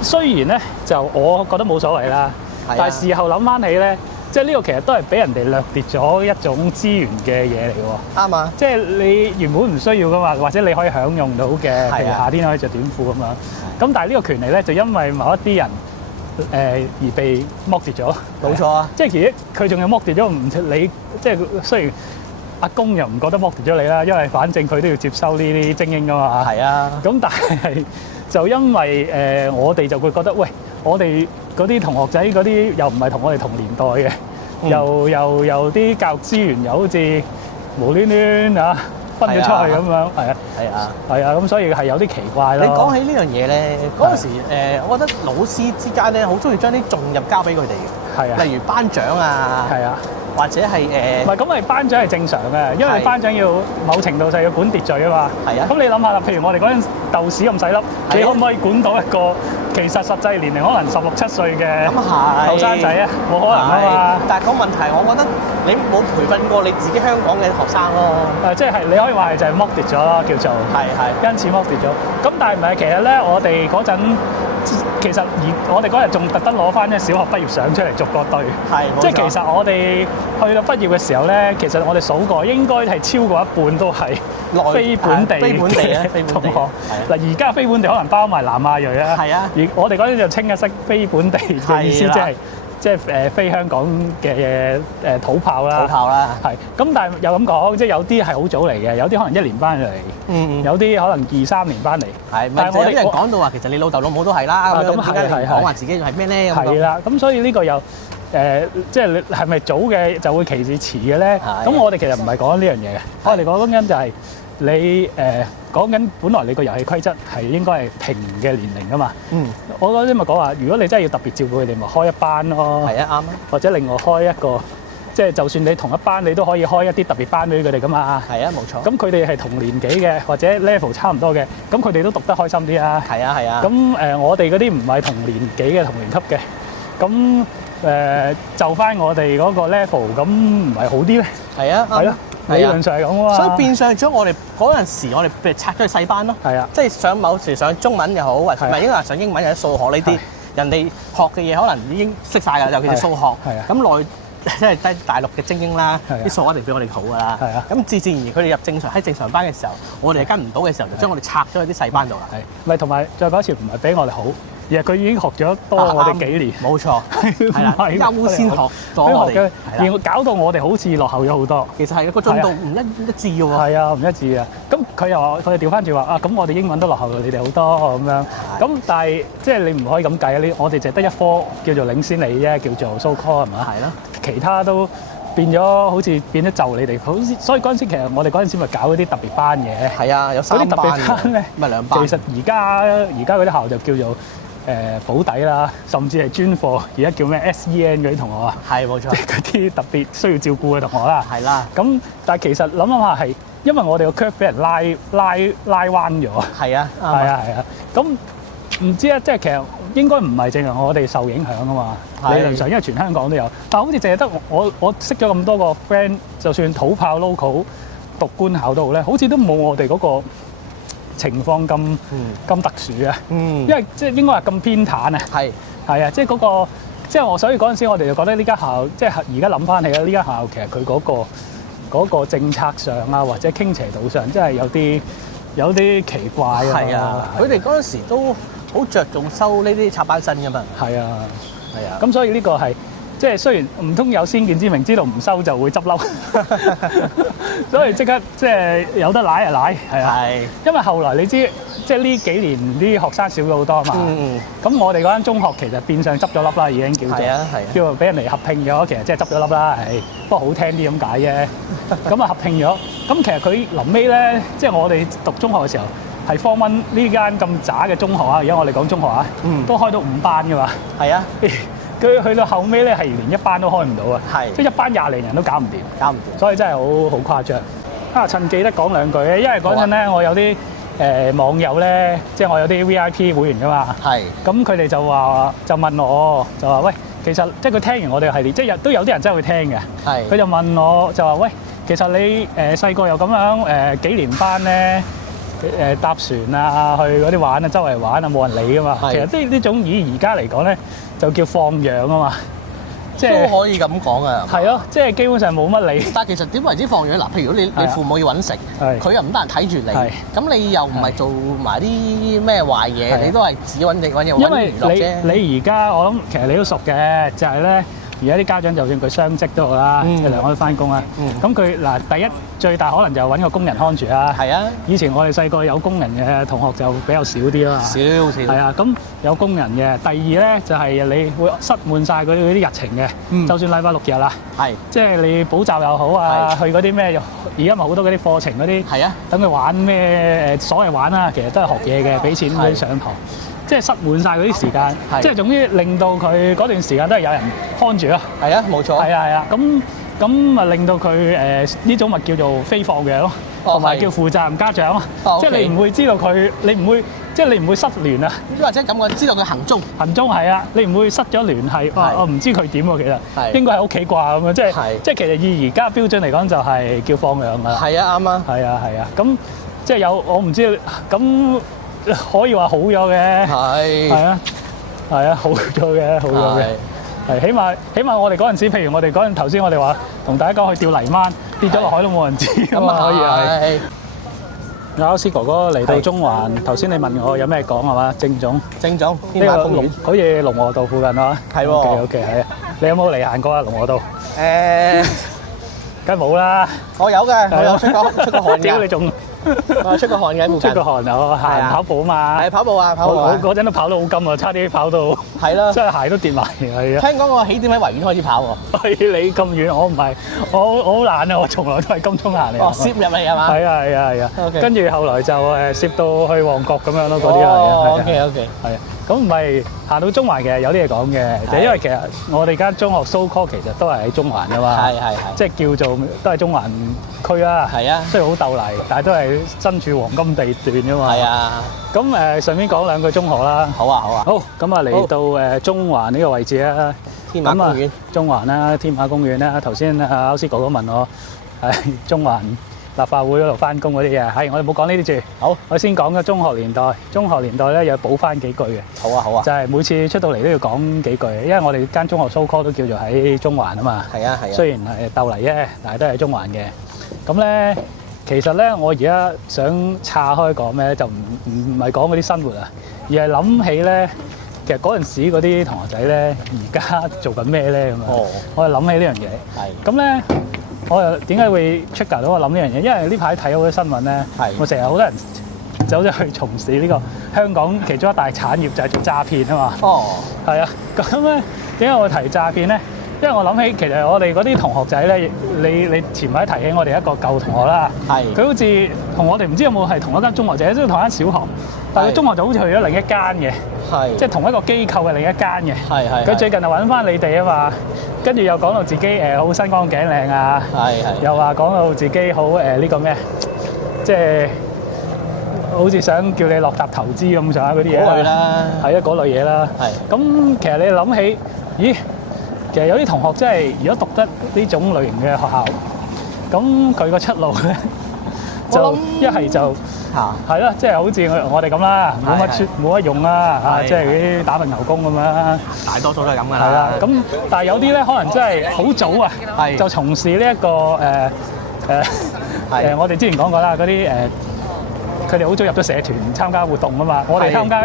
雖然咧就我覺得冇所謂啦，但係事後諗翻起咧，即係呢個其實都係俾人哋掠奪咗一種資源嘅嘢嚟㗎喎。啱啊！即係你原本唔需要㗎嘛，或者你可以享用到嘅，譬如夏天可以着短褲咁樣。咁但係呢個權利咧，就因為某一啲人而被剝奪咗。冇錯啊！即係其實佢仲有剝奪咗唔你，即係雖然阿公又唔覺得剝奪咗你啦，因為反正佢都要接收呢啲精英㗎嘛。係啊。咁但係就因為我哋就會覺得，喂，我哋嗰啲同學仔嗰啲又唔係同我哋同年代嘅，又啲教育資源又好似無端端啊，分咗出去咁樣，係啊，係啊，係啊，咁所以係有啲奇怪咯。你講起呢樣嘢咧，嗰陣時我覺得老師之間咧好中意將啲重任交俾佢哋嘅，係啊，例如頒獎啊，係啊。或者係唔係咁，咪頒獎係正常嘅，因為頒獎要某程度上要管秩序啊嘛。係啊。咁你諗下啦，譬如我哋嗰陣豆豉咁細粒，你可唔可以管到一個其實實際年齡可能16、17歲嘅後生仔啊？冇可能啊嘛。但係個問題，我覺得你冇培訓過你自己香港嘅學生咯。即係你可以話係就係剝奪咗咯，叫做。係。因此剝奪咗。咁但係唔係，其實咧，我哋嗰陣。其實我哋嗰日仲特登攞翻啲小學畢業相出嚟逐個對，即係其實我哋去到畢業嘅時候咧，其實我哋數過應該係超過一半都係非本地嘅同學。嗱，而家非本地可能包埋南亞裔啦。係啊，而我哋嗰陣就清一色非本地嘅意思，即係非香港嘅土炮啦。土炮啦。係。咁但係又咁講，即係有啲係好早嚟嘅，有啲可能1年班嚟，有啲可能2、3年班嚟。係。但係我哋有啲人講到話，其實你老豆老母都係啦。咁點解你講話自己係咩咧？係啦。咁所以呢個又即係你係咪早嘅就會歧視遲嘅咧？咁我哋其實唔係講緊呢樣嘢嘅，我哋講緊就係你講緊本來你個遊戲規則係應該係平嘅年齡㗎嘛。我嗰啲咪講話，如果你真係要特別照顧佢哋，咪開一班咯。係啊，啱啊。或者另外開一個，即係就算你同一班，你都可以開一啲特別班俾佢哋㗎嘛。係啊，冇錯。咁佢哋係同年紀嘅，或者 level 差唔多嘅，咁佢哋都讀得開心啲啊。係啊，係啊。咁我哋嗰啲唔係同年紀嘅同年級嘅，咁就翻我哋嗰個 level，咁唔係好啲咧？係啊，係咯。理論上係咁啊，所以變相咗我哋嗰陣時，我哋譬如拆咗去細班咯。係啊，即係上某時上中文又好，或者唔係應該話上英文又好數學呢啲，人哋學嘅嘢可能已經識晒㗎，尤其是數學。係啊，咁內即係低大陸嘅精英啦，啲數學一定比我哋好㗎啦。係啊，咁自然而佢哋入正常班嘅時候，我哋跟唔到嘅時候，就將我哋拆咗去啲細班度啦。係，咪同埋再講一次，唔係比我哋好。而係佢已經學咗多我哋幾年，冇錯，係啦，優先學咗我哋，而搞到我哋好似落後咗好多。其實係個進度唔一致喎。係啊，唔一致啊。咁佢又話，佢哋調翻轉話啊，咁我哋英文都落後你哋好多咁樣。咁但係即係你唔可以咁計啊！我哋淨係得一科叫做領先你啫，叫做 so call 係嘛？係咯。其他都變咗好似變咗就你哋，好似所以嗰陣時其實我哋嗰陣時咪搞嗰啲特別班嘅。係啊，有3班。嗰啲特別班咧，咪2班。其實而家嗰啲校就叫做保底啦，甚至係專課，而家叫咩 SEN 嗰啲同學啊，係冇錯，即係嗰啲特別需要照顧嘅同學啦。係啦，咁但係其實諗下係，因為我哋個 curve 俾人拉彎咗。係啊，係啊，係啊。咁唔知啊，即係其實應該唔係淨係我哋受影響啊嘛。理論上因為全香港都有，但係好似淨係得我識咗咁多個 friend，就算土炮 local 讀官校都好咧，好似都冇我哋嗰個情況咁特殊啊，因為即係應該話咁偏袒啊，係啊，即係嗰個，即係我所以嗰陣時我哋就覺得呢間校，即係而家諗翻起啦，呢間校其實佢嗰個政策上啊，或者傾斜度上，真係有啲奇怪啊。係啊，佢哋嗰陣時都好着重收呢啲插班生㗎嘛。係啊，係啊，咁所以呢個係。即係雖然唔通有先見之明，知道唔收就會執笠，所以即刻即係有得奶就奶，係啊。係。因為後來你知，即係呢幾年啲學生少咗好多嘛。咁我哋嗰間中學其實變相執咗笠啦，已經叫做。係啊係啊。叫做俾人哋合併咗，其實即係執咗笠啦，係。不過好聽啲咁解啫。咁啊合併咗，咁其實佢臨尾咧，即係我哋讀中學嘅時候，係Form 1呢間咁渣嘅中學啊，而家我哋講中學啊，都開到5班㗎嘛。係啊。佢去到後尾咧，係連一班都開唔到啊！即係一班20零人都搞唔掂，所以真係好誇張。啊，趁記得講兩句咧，因為嗰陣咧，我有啲網友咧，即係我有啲 VIP 會員㗎嘛。係。咁佢哋就問我，就話喂，其實即係佢聽完我哋系列，即係都有啲人真係會聽嘅。係。佢就問我，就話喂，其實你細個又咁樣幾年班咧？搭船啊，去嗰啲玩啊，周圍玩啊，冇人理㗎嘛。其實呢種以而家嚟講咧，就叫放養啊嘛。即係都可以咁講啊。係咯，即係基本上冇乜理。但係其實點為之放養？嗱，譬如你父母要揾食，佢又唔得閒睇住你，咁你又唔係做埋啲咩壞嘢，你都係自己揾嘢娛樂啫。因為你而家我諗其實你都熟嘅，就係咧而家啲家長就算佢雙職都好啦，即係兩個都翻工啦。咁佢嗱第一最大可能就揾個工人看住啦。係啊，以前我哋細個有工人嘅同學就比較少啲啦。少。係啊，咁有工人嘅。第二咧就係你會塞滿晒嗰啲日程嘅，就算禮拜六日啦。係。即係你補習又好啊，去嗰啲咩，而家咪好多嗰啲課程嗰啲。係啊。等佢玩咩所謂玩啦，其實都係學嘢嘅，俾錢去上堂。即係塞滿晒嗰啲時間，即係總之令到佢嗰段時間都係有人看住咯。係啊，冇錯。係啊，咁咪令到佢呢種咪叫做非放嘅咯，同埋叫負責任家長咯。即係你唔會知道佢，你唔會即係你唔會失聯啊。或者咁講，知道佢行蹤。行蹤係啊，你唔會失咗聯繫。我唔知佢點喎，其實應該喺屋企啩咁樣。即係其實以而家標準嚟講，就係叫放養㗎啦。係啊，啱啊。係啊，咁即係有我唔知咁。可以話好咗嘅，係啊，好咗嘅，係起碼我哋嗰陣時，譬如我哋嗰陣頭先我哋話同大家講去釣泥鯭，跌咗落海都冇人知咁啊，可以係。阿歐斯哥哥嚟到中環，頭先你問我有咩講係嘛？正總，呢個好似龍和道附近啊，係喎。OK，係啊，你有冇嚟行過啊？龍和道？梗係冇啦。我有嘅，我有出過汗嘅。屌你仲？我出過汗嘅，出過汗啊！行跑步啊嘛，係跑步啊，跑步啊！我嗰陣都跑到好金啊，差啲跑到係咯，即係鞋都跌埋，係啊！聽講我起點喺維園開始跑喎。係你咁遠，我唔係，我好懶啊！我從來都係金鐘行嚟。哦，攝入嚟係嘛？係啊！跟住後來就攝到去旺角咁樣咯，嗰啲係。哦，OK，係啊。咁唔係行到中環嘅，有啲嘢講嘅，就因為其實我哋間中學 so call 其實都係喺中環噶嘛，即係叫做都係中環區啦。係啊，雖然好鬥泥，但係都係身處黃金地段噶嘛。係啊。咁順便講兩句中學啦。好啊。好，咁啊嚟到中環呢個位置啦。天馬公園。中環啦，天馬公園啦。頭先阿歐斯哥哥問我係中環立法會嗰度翻工嗰啲嘢，係我哋冇講呢啲住。好，我先講嘅中學年代。中學年代咧，又補翻幾句嘅。好啊。就係每次出到嚟都要講幾句，因為我哋間中學 so call 都叫做喺中環啊嘛。係啊。雖然係鬥泥啫，但係都係中環嘅。咁咧，其實咧，我而家想岔開講咩咧，就唔係講嗰啲生活啊，而係諗起咧，其實嗰陣時嗰啲同學仔咧，而家做緊咩咧咁啊？我係諗起呢樣嘢。係。咁咧。我又點解會 trigger 到我諗呢樣嘢？因為呢排睇好多新聞咧，我成日好多人走咗去從事呢個香港其中一大產業就係做詐騙啊嘛。哦，係啊。咁咧點解我提詐騙咧？因為我諗起其實我哋嗰啲同學仔咧，你前排提起我哋一個舊同學啦，佢好似同我哋唔知有冇係同一間中學，或者同一間小學，但係佢中學就好似去咗另一間嘅，即係同一個機構嘅另一間嘅。佢最近就揾翻你哋啊嘛，跟住又講到自己好身光頸靚啊，又話講到自己好呢個咩，即係好似想叫你落搭投資咁上下嗰啲嘢。嗰類啦，係啊，嗰類嘢啦。咁其實你諗起，咦？其實有啲同學真係，如果讀得呢種類型嘅學校，咁佢個出路咧，就一係就係啦，即係好似我哋咁啦，冇乜用啦嚇，即係嗰啲打份牛工咁樣。大多數都係咁噶啦。係啦，咁但係有啲咧，可能真係好早啊，就從事呢一個我哋之前講過啦，嗰啲佢哋好早入咗社團參加活動啊嘛，我哋參加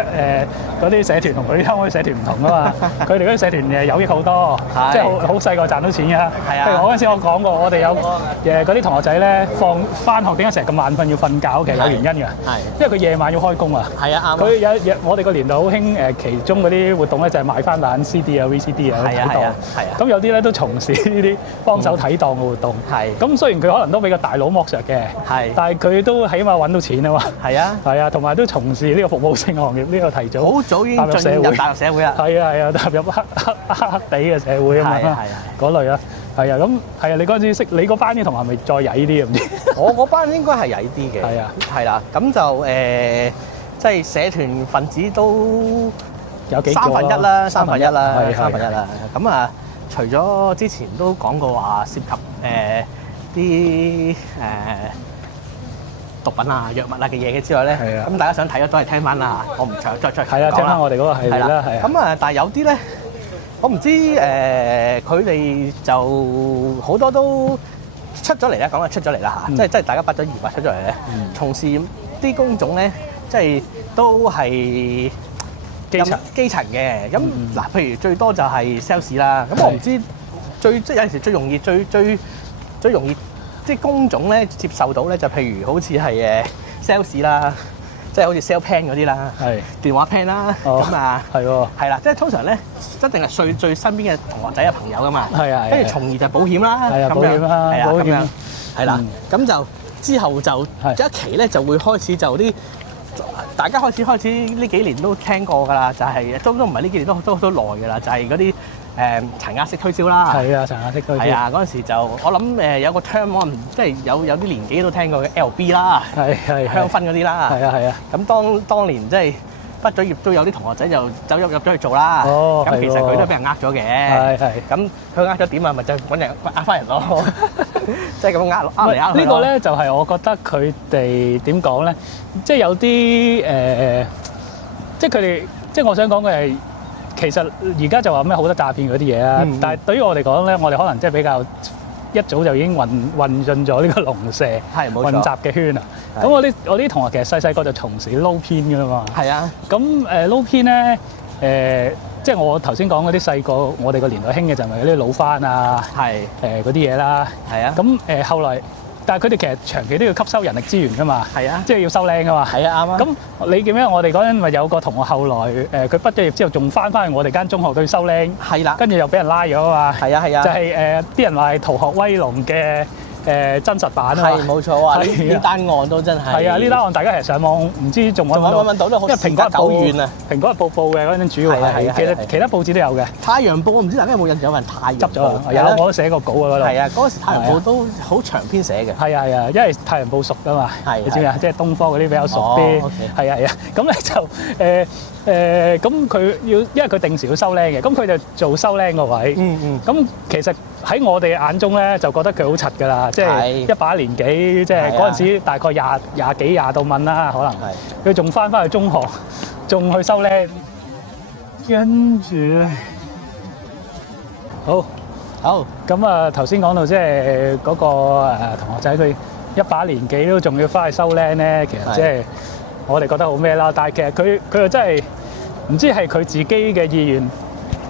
嗰啲社團同佢哋參加啲社團唔同啊嘛，佢哋嗰啲社團有益好多，即係好細個賺到錢㗎。譬如我嗰陣時我講過，我哋有嗰啲同學仔咧翻學點解成日咁晚瞓要瞓覺？其實有原因㗎，因為佢夜晚要開工啊。係啊，啱。佢我哋個年代好興其中嗰啲活動咧就係買翻爛 CD 啊 VCD 啊睇檔。咁有啲咧都從事呢啲幫手睇檔嘅活動。咁雖然佢可能都比較大佬剝削嘅，但係佢都起碼揾到錢啊嘛。係啊，同埋都從事呢個服務性行業，呢個提早好早已經進入大陸社會啦。係啊，踏入黑地嘅社會啊嘛，嗰類啊，係啊，咁係啊，你嗰陣時識你嗰班啲同學係咪再曳啲咁啲？我嗰班應該係曳啲嘅。係啊，係啦，咁就即係社團分子都有幾個三分一啦。咁啊，除咗之前都講過話涉及啲毒品啊、藥物啊嘅嘢嘅之外咧，咁大家想睇咧都係聽翻啦，我唔再係啦，聽翻我哋嗰個系列啦，係啊。咁啊，但係有啲咧，我唔知佢哋就好多都出咗嚟啦，講係出咗嚟啦嚇，即係大家畢咗業啊出咗嚟咧，從事啲工種咧，即係都係基層嘅。咁嗱，譬如最多就係 sales 啦。咁我唔知即係有陣時最容易即係工種咧接受到咧，就譬如好似係sales 啦，即係好似 sell pen 嗰啲啦，電話 pen 啦，咁啊係啦，即係通常咧一定係最身邊嘅同學仔嘅朋友噶嘛，跟住從而就保險啦，保險啦，係啊咁樣係啦，咁就之後就一期咧就會開始就啲。大家開始呢幾年都聽過㗎啦，就係都唔係呢幾年都耐㗎啦，就係嗰啲層壓式推銷啦。係啊，層壓式推銷。係啊，嗰陣時就我諗有個 term 可能即係有啲年紀都聽過嘅 LB 啦，係香薰嗰啲啦。係啊。咁當年即係畢咗業都有啲同學仔就走入咗去做啦。咁其實佢都俾人呃咗嘅。係。咁佢呃咗點啊？咪就揾人呃翻人咯。即係咁呃嚟呃去。呢個咧就係我覺得佢哋點講咧，即係有啲即係佢哋，即係我想講嘅係，其實而家就話咩好多詐騙嗰啲嘢啊，但係對於我嚟講咧，我哋可能即係比較一早就已經混進咗呢個龍蛇混雜嘅圈啊。咁我啲同學其實細個就從事撈偏㗎啦嘛。係啊。咁撈偏咧即係我頭先講嗰啲細個，我哋個年代興嘅就係咪嗰啲老番啊，嗰啲嘢啦。係啊。咁後來，但係佢哋其實長期都要吸收人力資源㗎嘛。係啊。即係要收靚㗎嘛。係啊，啱啊。咁你記唔記得我哋嗰陣咪有個同學後來佢畢咗業之後，仲翻去我哋間中學度去收靚。係啦。跟住又俾人拉咗啊嘛。係啊。就係啲人話係逃學威龍嘅。真實版啊！係冇錯啊！呢單案都真係係啊！呢單案大家其實上網唔知仲揾到都好，因為蘋果日報啊，蘋果日報報嘅嗰陣主要係其實其他報紙都有嘅。太陽報我唔知大家有冇印象，有人太陽執咗有我都寫過稿啊嗰度。係啊，嗰陣時太陽報都好長篇寫嘅。係啊，因為太陽報熟㗎嘛，你知唔知啊？即係東方嗰啲比較熟啲。係啊，咁咧就咁佢要，因為佢定時要收靚嘅，咁佢就做收靚個位。咁其實喺我哋眼中咧，就覺得佢好柒㗎啦。即係一把年紀，即係嗰陣時大概廿到蚊啦，可能佢仲翻去中學，仲去收靚。跟住好咁啊！頭先講到即係嗰個同學仔，佢一把年紀都仲要翻去收靚咧，其實即係我哋覺得好咩啦。但係其實佢又真係唔知係佢自己嘅意願，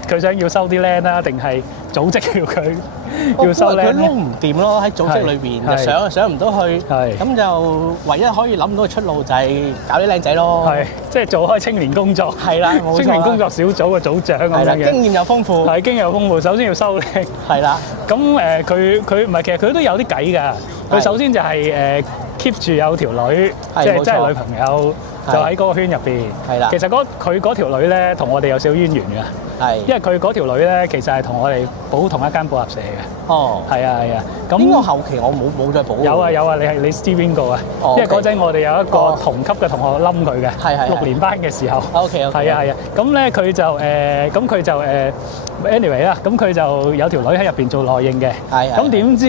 佢想要收啲靚啦，定係組織要佢要收靚咧？佢撈唔掂咯，喺組織裏邊就上唔到去，咁就唯一可以諗到嘅出路就係搞啲靚仔咯。係，即係做開青年工作。係啦，冇錯。青年工作小組嘅組長咁樣嘅。經驗又豐富。係經驗又豐富，首先要收靚。係啦。咁佢唔係，其實佢都有啲計㗎。佢首先就係keep 住有條女，即係女朋友。就喺嗰個圈入邊，係啦。其實佢嗰條女咧，同我哋有少少淵源嘅，係。因為佢嗰條女咧，其實係同我哋補同一間補習社嘅。哦。係啊。咁應該後期我冇再補。有啊，你知邊個啊？因為嗰陣我哋有一個同級嘅同學冧佢嘅，係6年班嘅時候。OK。係啊。咁咧佢就anyway 啦，咁佢就有條女喺入邊做內應嘅。係。咁點知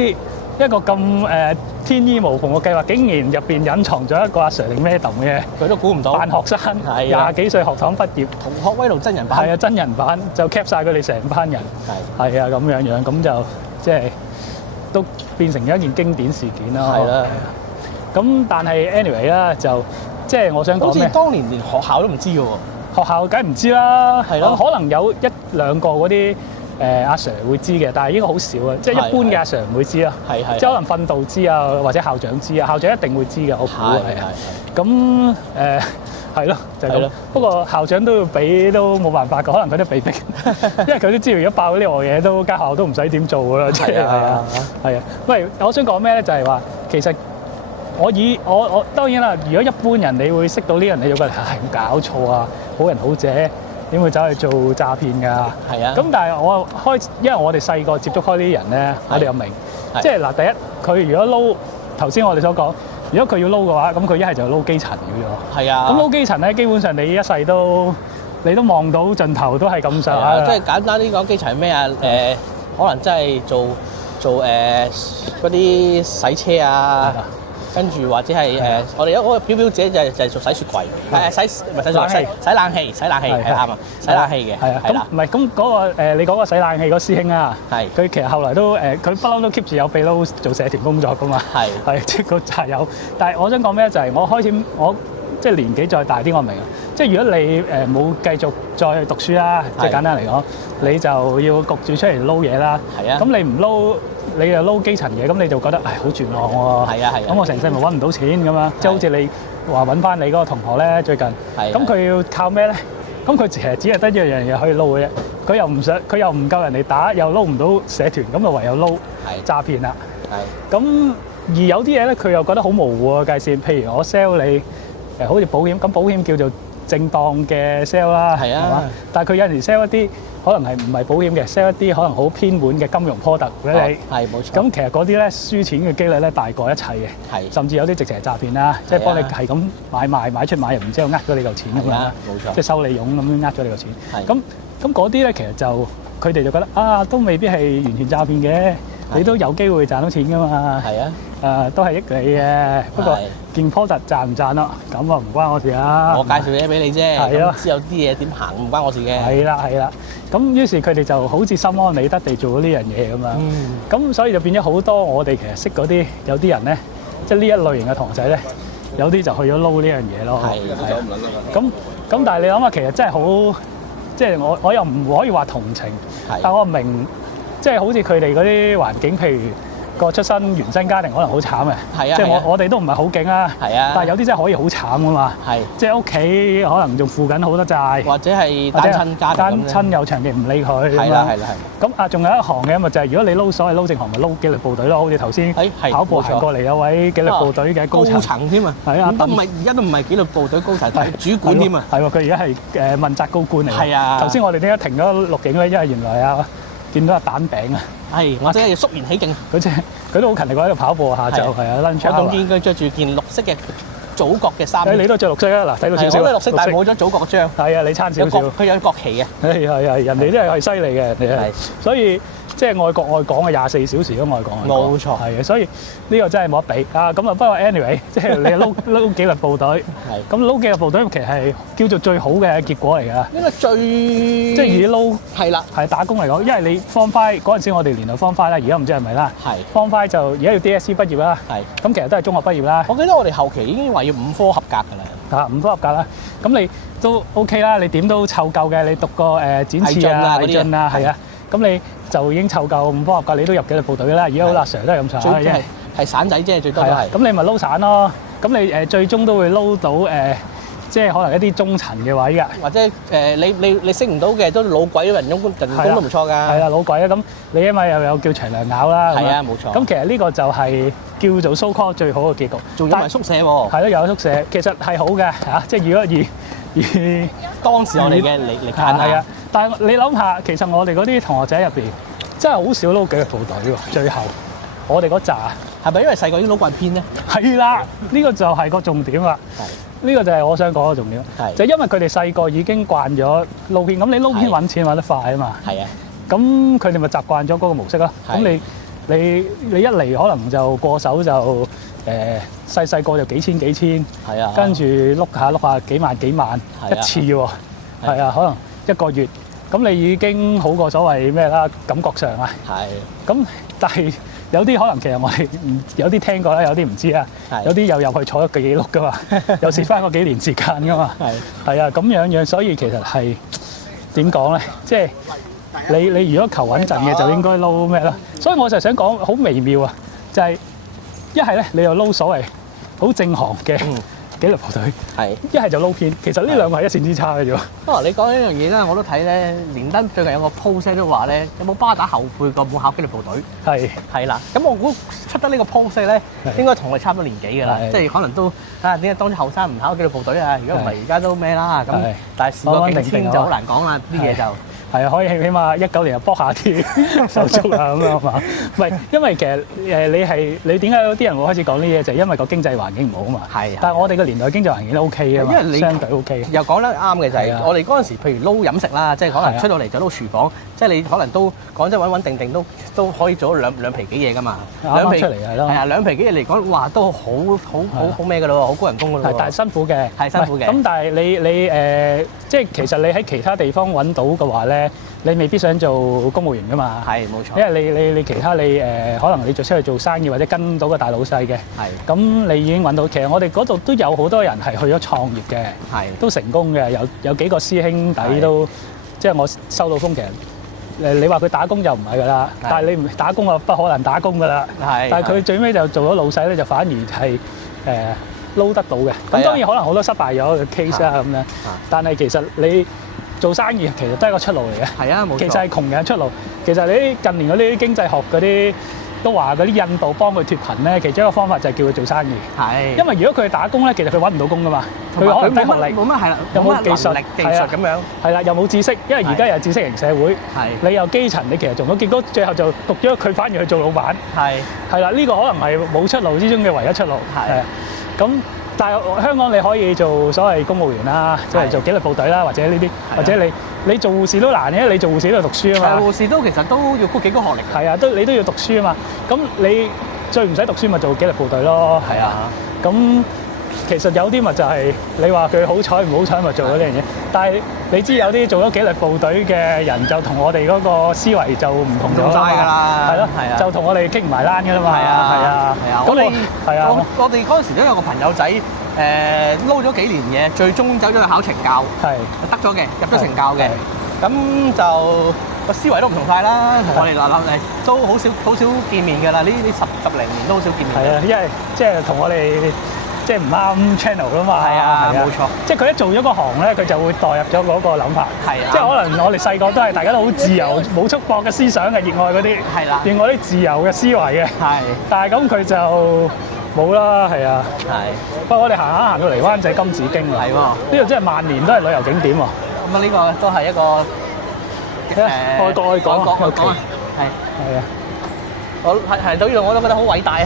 一個咁天衣無縫嘅計劃，竟然入邊隱藏咗一個阿 Sir 定咩揼嘅，佢都估唔到。扮學生，20幾歲學堂畢業，同學威龍真人版。係啊，真人版就 cap 曬佢哋成班人。係啊，咁樣咁就即係都變成咗一件經典事件啦。係啦。咁但係 anyway 啦，就即係我想講咩？好似當年連學校都唔知嘅喎。學校梗係唔知啦。係咯。可能有1、2個嗰啲。阿 Sir 會知嘅，但係應該好少啊，即係一般嘅阿 Sir 唔會知咯，即係可能訓導知啊，或者校長知啊，校長一定會知嘅，我估係。咁係咯，就係咁。不過校長都要俾都冇辦法㗎，可能佢都被逼，因為佢都知道如果爆呢個嘢，都間學校都唔使點做㗎啦，即係係啊。喂，我想講咩咧？就係話其實我當然啦，如果一般人你會識到呢人，你就覺得係搞錯啊，好人好姐。點會走去做詐騙㗎？係啊！咁但係因為我哋細個接觸開呢啲人咧，我哋又明，即係嗱，第一佢如果撈頭先我哋所講，如果佢要撈嘅話，咁佢一係就撈基層嘅啫。係啊！咁撈基層咧，基本上你一世你都望到盡頭都係咁上下。即係簡單啲講，基層係咩啊？可能真係做嗰啲洗車啊。跟住或者係我哋有嗰個表姐就係做洗雪櫃，洗冷氣係啱啊，洗冷氣嘅係啊。咁唔係咁嗰個你講個洗冷氣嗰師兄啊，佢其實後來都佢不嬲都 keep 住有秘撈做社團工作噶嘛，係即係個就係有。但係我想講咩就係我開始即係年紀再大啲，我明啊。即係如果你冇繼續再讀書啦，即係簡單嚟講，你就要焗住出嚟撈嘢啦。係啊。咁你唔撈，你就撈基層嘢，咁你就覺得好絕望喎。係啊係啊。咁我成世咪揾唔到錢咁樣，即係好似你話揾翻你嗰個同學咧最近，咁佢要靠咩咧？咁佢其實只係得一樣嘢可以撈嘅啫。佢又唔夠人哋打，又撈唔到社團，咁就唯有撈詐騙啦。係。咁而有啲嘢咧，佢又覺得好模糊喎界線。譬如我 sell 你好似保險，咁保險叫做正當嘅 sell 啦，係嘛？但係佢有陣時 sell 一啲可能係唔係保險嘅 ，sell 一啲可能好偏門嘅金融 product 俾你。係冇錯。咁其實嗰啲咧輸錢嘅機率咧大過一切嘅。係。甚至有啲直情係詐騙啦，即係幫你係咁買出買入，然之後呃咗你嚿錢咁樣啦。冇錯。即係收你傭咁樣呃咗你嚿錢。係。咁嗰啲咧其實就佢哋就覺得都未必係完全詐騙嘅，你都有機會賺到錢㗎嘛。係啊。都係益你嘅，不過件 product賺唔賺咯，咁啊唔關我事啊。我介紹嘢俾你啫，咁知有啲嘢點行唔關我事嘅。係啦，咁於是佢哋就好似心安理得地做咗呢樣嘢咁樣。咁所以就變咗好多我哋其實識嗰啲有啲人咧，即係呢一類型嘅同學仔咧，有啲就去咗撈呢樣嘢咯。係。咁但係你諗下，其實真係好，即係我又唔可以話同情，但我明，即係好似佢哋嗰啲環境，譬如個出身原生家庭可能好慘嘅，即係我哋都唔係好勁啊，但係有啲真係可以好慘噶嘛，即係屋企可能仲負緊好多債，或者係單親家庭，單親又長期唔理佢，係啦。咁仲有一行嘅咪就係如果你撈所謂撈正行，咪撈紀律部隊咯，好似頭先跑步行過嚟有位紀律部隊嘅高層添啊，係啊，而家都唔係紀律部隊高層，係主管添啊，係喎，佢而家係問責高官嚟，係啊。頭先我哋點解停咗錄影咧？因為原來見到蛋餅啊！係，或者係肅然起敬。佢都好勤力喺度跑步下晝，係啊 lunch。我仲見佢着住件綠色嘅祖國嘅衫。你都着綠色啊？嗱，睇到少少。我都綠色，但係冇咗祖國嘅章。係啊，你差少少。佢有國旗嘅。係，人哋都係犀利嘅，人哋係。所以即係愛國愛港嘅24小時都愛港。冇錯。係嘅，所以呢個真係冇得比啊！咁啊，不過 anyway， 即係你撈紀律部隊。係。咁撈紀律部隊其實係叫做最好嘅結果嚟㗎。呢個最即係以撈係啦，係打工嚟講，因為你 Form 5嗰陣時，我哋年代 Form 5啦，而家唔知係咪啦。係。Form 5就而家要 DSE 畢業啦。係。咁其實都係中學畢業啦。我記得我哋後期已經話要5科合格㗎啦。5科合格啦，咁你都 OK 啦，你點都湊夠嘅，你讀個展翅啊、毅進啊，係啊，咁你就已經湊夠5科合格，你都入紀律部隊啦。而家好阿 Sir 都係咁上下嘅，係散仔啫，最多都係。咁你咪撈散咯，咁你最終都會撈到即係可能一啲中層嘅位㗎，或者你識唔到嘅都老鬼人工都唔錯㗎。係啦，老鬼啊，咁你因為又有叫長糧咬啦。係啊，冇錯。咁其實呢個就係叫做 so call 最好嘅結局。仲有埋宿舍喎。係咯，有宿舍，其實係好嘅嚇，即係如果以當時我哋嘅嚟睇係啊，但係你諗下，其實我哋嗰啲同學仔入邊真係好少撈紀律部隊喎。最後我哋嗰紮係咪因為細個已經撈慣偏咧？係啦，呢個就係個重點啦。呢個就係我想講嘅重點，就係因為佢哋細個已經慣咗撈偏，咁你撈偏揾錢揾得快啊嘛。係啊，咁佢哋咪習慣咗嗰個模式咯。咁你一嚟可能就過手就細個就幾千，係啊，跟住碌下幾萬一次喎，係啊，可能一個月，咁你已經好過所謂咩啦，感覺上啊。係。咁但係有啲可能其實我哋有啲聽過啦，有啲唔知啊。有啲又入去坐咗幾碌噶嘛，又蝕翻個幾年時間噶嘛。係啊，咁樣，所以其實係點講咧？即係你如果求穩陣嘅就應該撈咩啦？所以我就想講好微妙啊，就係一係咧你又撈所謂好正行嘅紀律部隊，一係就撈偏。其實呢兩個係一線之差嘅啫。你講呢樣嘢咧，我都睇咧，連登最近有個 post 都話咧，有冇巴打後悔過冇考紀律部隊？係啦。咁我估出得呢個 post 咧，應該同我哋差唔多年紀㗎啦，即係可能都點解當初後生唔考紀律部隊啊？如果唔係而家都咩啦咁。但係事過境遷就好難講啦，啲嘢就。係啊，可以起碼19年就搏下啲手足啊咁樣嘛。唔係，因為其實你點解有啲人會開始講呢嘢，就係因為個經濟環境唔好啊嘛。係。但係我哋個年代經濟環境都 OK 啊嘛，因為你相對 OK。又講得啱嘅就係我哋嗰陣時，譬如撈飲食啦，即係可能出到嚟就撈廚房，即係你可能都講真穩定都可以做到兩皮幾嘢㗎嘛。兩皮出嚟係咯。係啊，兩皮幾嘢嚟講，哇都好咩㗎咯喎，好高人工㗎咯喎。但係辛苦嘅。係辛苦嘅。咁但係你即係其實你喺其他地方揾到嘅話咧。咧，你未必想做公務員噶嘛。係冇錯。因為你其他你可能你做出去做生意或者跟到個大老細嘅。係。咁你已經揾到，其實我哋嗰度都有好多人係去咗創業嘅，係都成功嘅，有幾個師兄弟都，即係我收到風，其實你話佢打工就唔係㗎啦，但係你唔打工啊，不可能打工㗎啦。係。但係佢最尾就做咗老細咧，就反而係撈得到嘅。咁當然可能好多失敗咗嘅 case 啦咁樣，但係其實你做生意其實都係一個出路嚟嘅。係啊，冇錯。其實係窮人出路。其實你近年嗰啲經濟學嗰啲都話嗰啲印度幫佢脫貧咧，其中一個方法就係叫佢做生意。係。因為如果佢打工咧，其實佢揾唔到工㗎嘛。佢可能低學歷，冇乜係啦，有冇技術咁樣？係啦，又冇知識，因為而家又知識型社會。係。你又基層，你其實做咗，結果最後就讀咗佢，反而去做老闆。係。係啦，呢個可能係冇出路之中嘅唯一出路。係。咁，但係香港你可以做所謂公務員啦，即係做紀律部隊啦，或者呢啲，或者你做護士都難嘅，你做護士都要讀書啊嘛。護士都其實都要高幾個學歷。係啊，你都要讀書啊嘛。咁你最唔使讀書咪做紀律部隊咯。係啊。咁其實有啲咪就係你話佢好彩唔好彩咪做咗呢樣嘢，但係你知有啲做咗紀律部隊嘅人就同我哋嗰個思維就唔同咗啦，係咯，就同我哋傾唔埋欄㗎啦嘛，係啊。我哋嗰陣時都有個朋友仔撈咗幾年嘢，最終走咗去考懲教，得咗嘅，入咗懲教嘅，咁就個思維都唔同曬啦，同我哋都好少見面㗎啦，呢十零年都好少見面。係啊，因為即係同我哋。即係唔啱 channel 㗎嘛，係啊，冇錯。即係佢一做咗個行咧，佢就會代入咗嗰個諗法。係啊。即係可能我哋細個都係大家都好自由、冇束縛嘅思想嘅，熱愛嗰啲。係啦。熱愛啲自由嘅思維嘅。係。但係咁佢就冇啦，係啊。係。不過我哋行到嚟灣仔金紫荊啊。係喎。呢度真係萬年都係旅遊景點喎。咁啊，呢個都係一個愛國愛港啊。係。係啊。我係到呢度我都覺得好偉大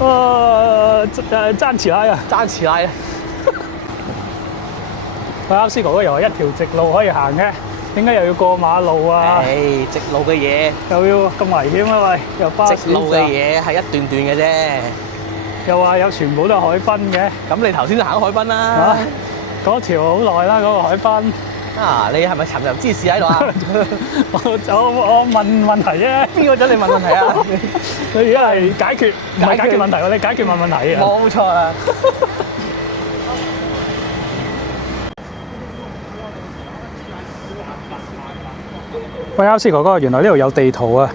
啊！站起來啊！站起來啊！喂，啱先哥哥又話一條直路可以行嘅，點解又要過馬路啊？誒，直路嘅嘢又要咁危險啊！喂，又巴士。直路嘅嘢係一段段嘅啫。又話有全部都係海濱嘅，咁你頭先都行海濱啦。嗰條好耐啦，嗰個海濱。啊！你係咪尋日芝士喺度啊？我問問題啫。邊個準你問問題啊？你而家係解決，唔係解決問題喎，你解決問問題啊！冇錯啊！喂，啱先哥哥，原來呢度有地圖啊！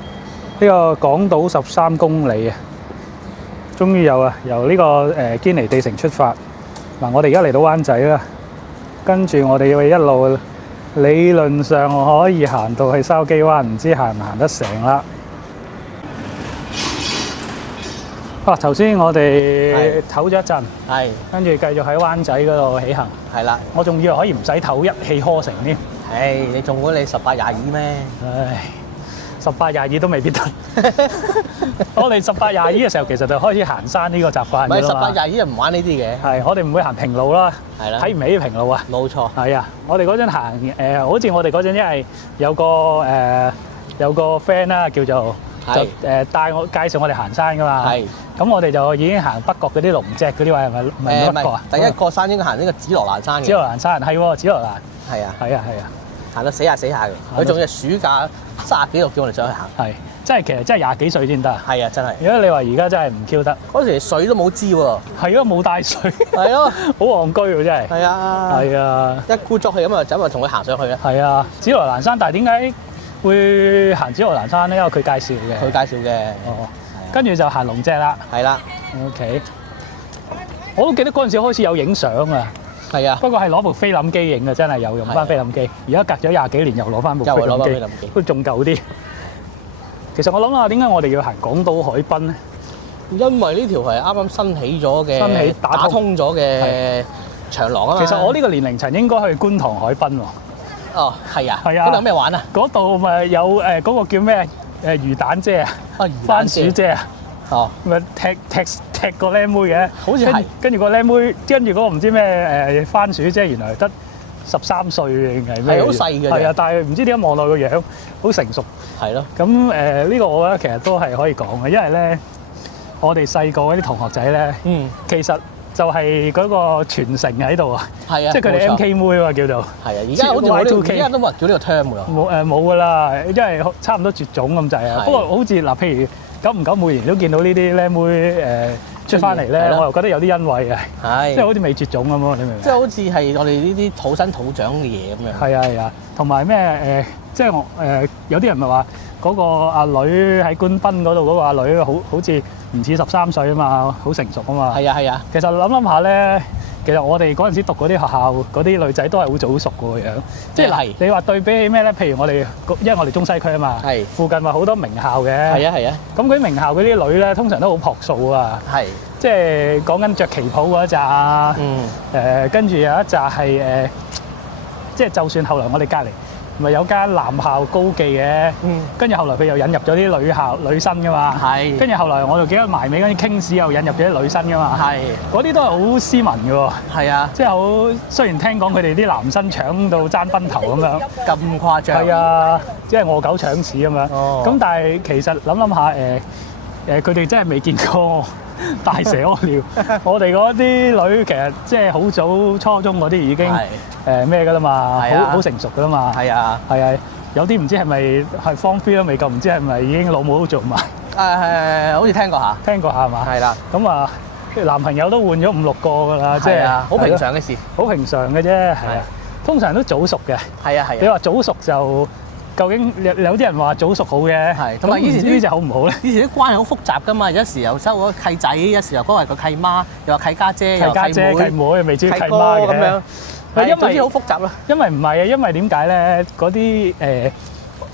呢個港島13公里啊，終於有啊！由呢個堅尼地城出發。嗱，我哋而家嚟到灣仔啦。跟住我哋要一路理論上可以行到去筲箕灣，唔知行唔行得成啦。啊，頭先我哋唞咗一陣，跟住繼續喺灣仔嗰度起行。係啦，我仲以為可以唔使唞，一氣呵成添。唉，你仲估你18-22咩？唉，18-22都未必得。我哋18-22嘅時候，其實就開始行山呢個習慣㗎啦嘛。唔係18-22就唔玩呢啲嘅。係，我哋唔會行平路啦。係啦。睇唔起平路啊。冇錯。係啊，我哋嗰陣行好似我哋嗰陣，因為有個 friend 啦，叫做就帶我介紹我哋行山㗎嘛。係。咁我哋就已經行北角嗰啲龍脊嗰啲位係咪？唔係北角啊。第一個山應該行呢個紫羅蘭山嘅。紫羅蘭山係喎，紫羅蘭。係啊。係啊，係啊。行到死下嘅，佢仲要暑假30幾度叫我哋上去行，係，其實真係廿幾歲先得啊！係啊，真係。如果你話而家真係唔 Q 得，嗰時水都冇知喎，係咯，冇帶水，係咯，好戇居喎真係。係啊，係啊，一鼓作氣咁啊，就咁啊同佢行上去啊。係啊，紫羅蘭山，但係點解會行紫羅蘭山咧？因為佢介紹嘅，佢介紹嘅。哦，跟住就行龍脊啦。係啦。OK，我都記得嗰陣時開始有影相啊。係啊，不過係攞部菲林機影嘅，真係有用翻菲林機。而家隔咗廿幾年，又攞翻部菲林機，都仲舊啲。其實我諗下，點解我哋要行港島海濱咧？因為呢條係啱啱新起咗嘅，打通咗嘅長廊啊嘛。其實我呢個年齡層應該去觀塘海濱喎。哦，係啊，係啊。嗰度有咩玩啊？嗰度咪有嗰個叫咩魚蛋姐啊，番薯姐啊。哦，咪踢個靚妹嘅，好似係跟住個靚妹，跟住嗰個唔知咩番薯姐，原來得13歲定係咩？係好細嘅，係啊，但係唔知點解望落個樣好成熟。係咯。咁呢個我覺得其實都係可以講嘅，因為咧我哋細個嗰啲同學仔咧，其實就係嗰個傳承喺度啊。係啊，即係佢哋 MK 妹啊叫做。係啊，而家好似我哋而家都冇人叫呢個 term 㗎。冇㗎啦，因為差唔多絕種咁滯啊。不過好似嗱，譬如久唔久每年都見到呢啲靚妹出翻嚟咧，我又覺得有啲欣慰啊。係，即係好似未絕種咁咯，你明唔明？即係好似係我哋呢啲土生土長嘅嘢咁樣。係啊係啊，同埋咩即係我有啲人咪話嗰個阿女喺官賓嗰度嗰個阿女好似唔似13歲啊嘛，好成熟啊嘛。係啊係啊。其實諗下咧，其實我哋嗰陣時讀嗰啲學校嗰啲女仔都係好早熟個樣。即係嗱，你話對比起咩咧？譬如我哋，因為我哋中西區啊嘛，附近話好多名校嘅。係啊係啊。咁嗰啲名校嗰啲女咧，通常都好樸素啊。係。即係講緊着旗袍嗰一紮啊。跟住有一紮係即係就算後來我哋隔離咪有間男校高技嘅，跟住後來佢又引入咗啲女生噶嘛，跟住後來我就記得埋尾嗰啲傾市又引入咗啲女生噶嘛，嗰啲都係好斯文嘅喎，係啊，即係好雖然聽講佢哋啲男生搶到爭崩頭咁樣，咁誇張，係啊，即係餓狗搶屎咁樣，咁但係其實諗下佢哋真係未見過大蛇屙尿，我哋嗰啲女其實即係好早初中嗰啲已經咩㗎啦嘛，好成熟㗎啦嘛。係啊，係啊，有啲唔知係咪係 Form 3都未夠，唔知係咪已經老母都做埋。好似聽過下。聽過下係嘛？係啦。咁啊，男朋友都換咗5、6個㗎啦，即係好平常嘅事。好平常嘅啫，係啊。通常都早熟嘅。係啊係啊。你話早熟就究竟有啲人話早熟好嘅，係。同埋以前呢啲就好唔好咧？以前啲關係好複雜㗎嘛，有時又收嗰個契仔，有時又嗰個係個契媽，又話契家姐，又契妹，未知契媽咁樣。因為好複雜啦。因為唔係啊，因為點解咧？嗰啲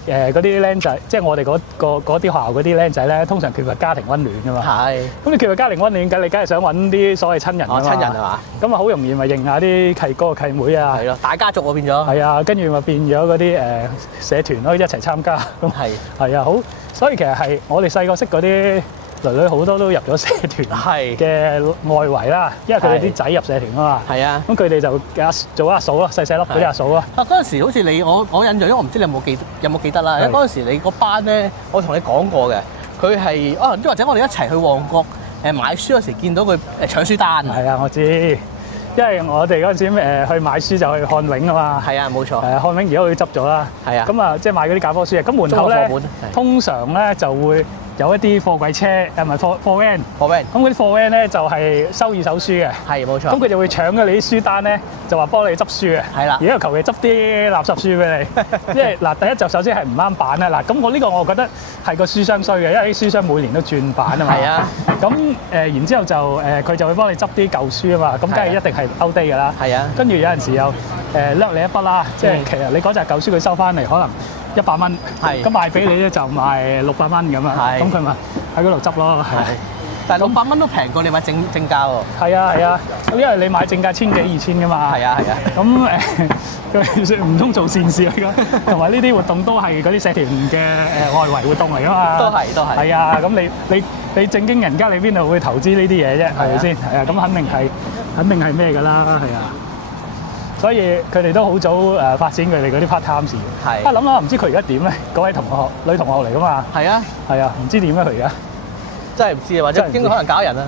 嗰啲僆仔，即係我哋嗰啲學校嗰啲僆仔咧，通常缺乏家庭溫暖㗎嘛。係。咁你缺乏家庭溫暖，你梗係想揾啲所謂親人啊嘛。親人係嘛？咁啊好容易咪認下啲契哥契妹啊。係咯，大家族喎變咗。係啊，跟住咪變咗嗰啲社團咯，一齊參加。咁係。係啊，好，所以其實係我哋細個識嗰啲女好多都入咗社團嘅外圍啦，因為佢哋啲仔入社團啊嘛。係啊，咁佢哋就做阿嫂咯，細細粒嗰啲阿嫂咯。啊，嗰陣時好似我印象中，我唔知你有冇記得啦。因為嗰陣時你個班咧，我同你講過嘅，佢係或者我哋一齊去旺角買書嗰時見到佢搶書單。係啊，我知。因為我哋嗰陣時去買書就去漢永啊嘛。係啊，冇錯。漢永而家佢執咗啦。係啊。咁啊，即係買嗰啲教科書啊。咁門口咧，通常咧就會有一啲貨櫃車，唔係貨 van。貨 van。咁嗰啲貨 van 咧就係收二手書嘅。係，冇錯。咁佢就會搶咗你啲書單咧，就話幫你執書嘅。係啦。而家求其執啲垃圾書俾你。即係嗱，第一就首先係唔啱版啦。嗱，咁我呢個我覺得係個書商衰嘅，因為啲書商每年都轉版啊嘛。係啊。咁然之後就佢就會幫你執啲舊書啊嘛。咁梗係一定係 outdate㗎啦。係啊。跟住有陣時又掠你一筆啦，即係其實你嗰隻舊書佢收翻嚟可能100蚊，咁賣俾你咧就賣600蚊咁啊，咁佢咪喺嗰度執咯，係。但係600蚊都平過你買正價喎。係啊係啊，因為你買正價1000幾2000噶嘛。係啊係啊。咁佢唔通做善事嚟㗎？同埋呢啲活動都係嗰啲社團嘅外圍活動嚟㗎嘛。都係。係啊，咁你正經人家你邊度會投資呢啲嘢啫？係咪先？係啊，咁肯定係咩㗎啦？係啊。所以佢哋都好早發展佢哋嗰啲 part time 事。係。諗下唔知佢而家點咧？嗰位同學女同學嚟㗎嘛。係啊。係啊，唔知點啊佢而家。真係唔知啊，或者應該可能搞人啊。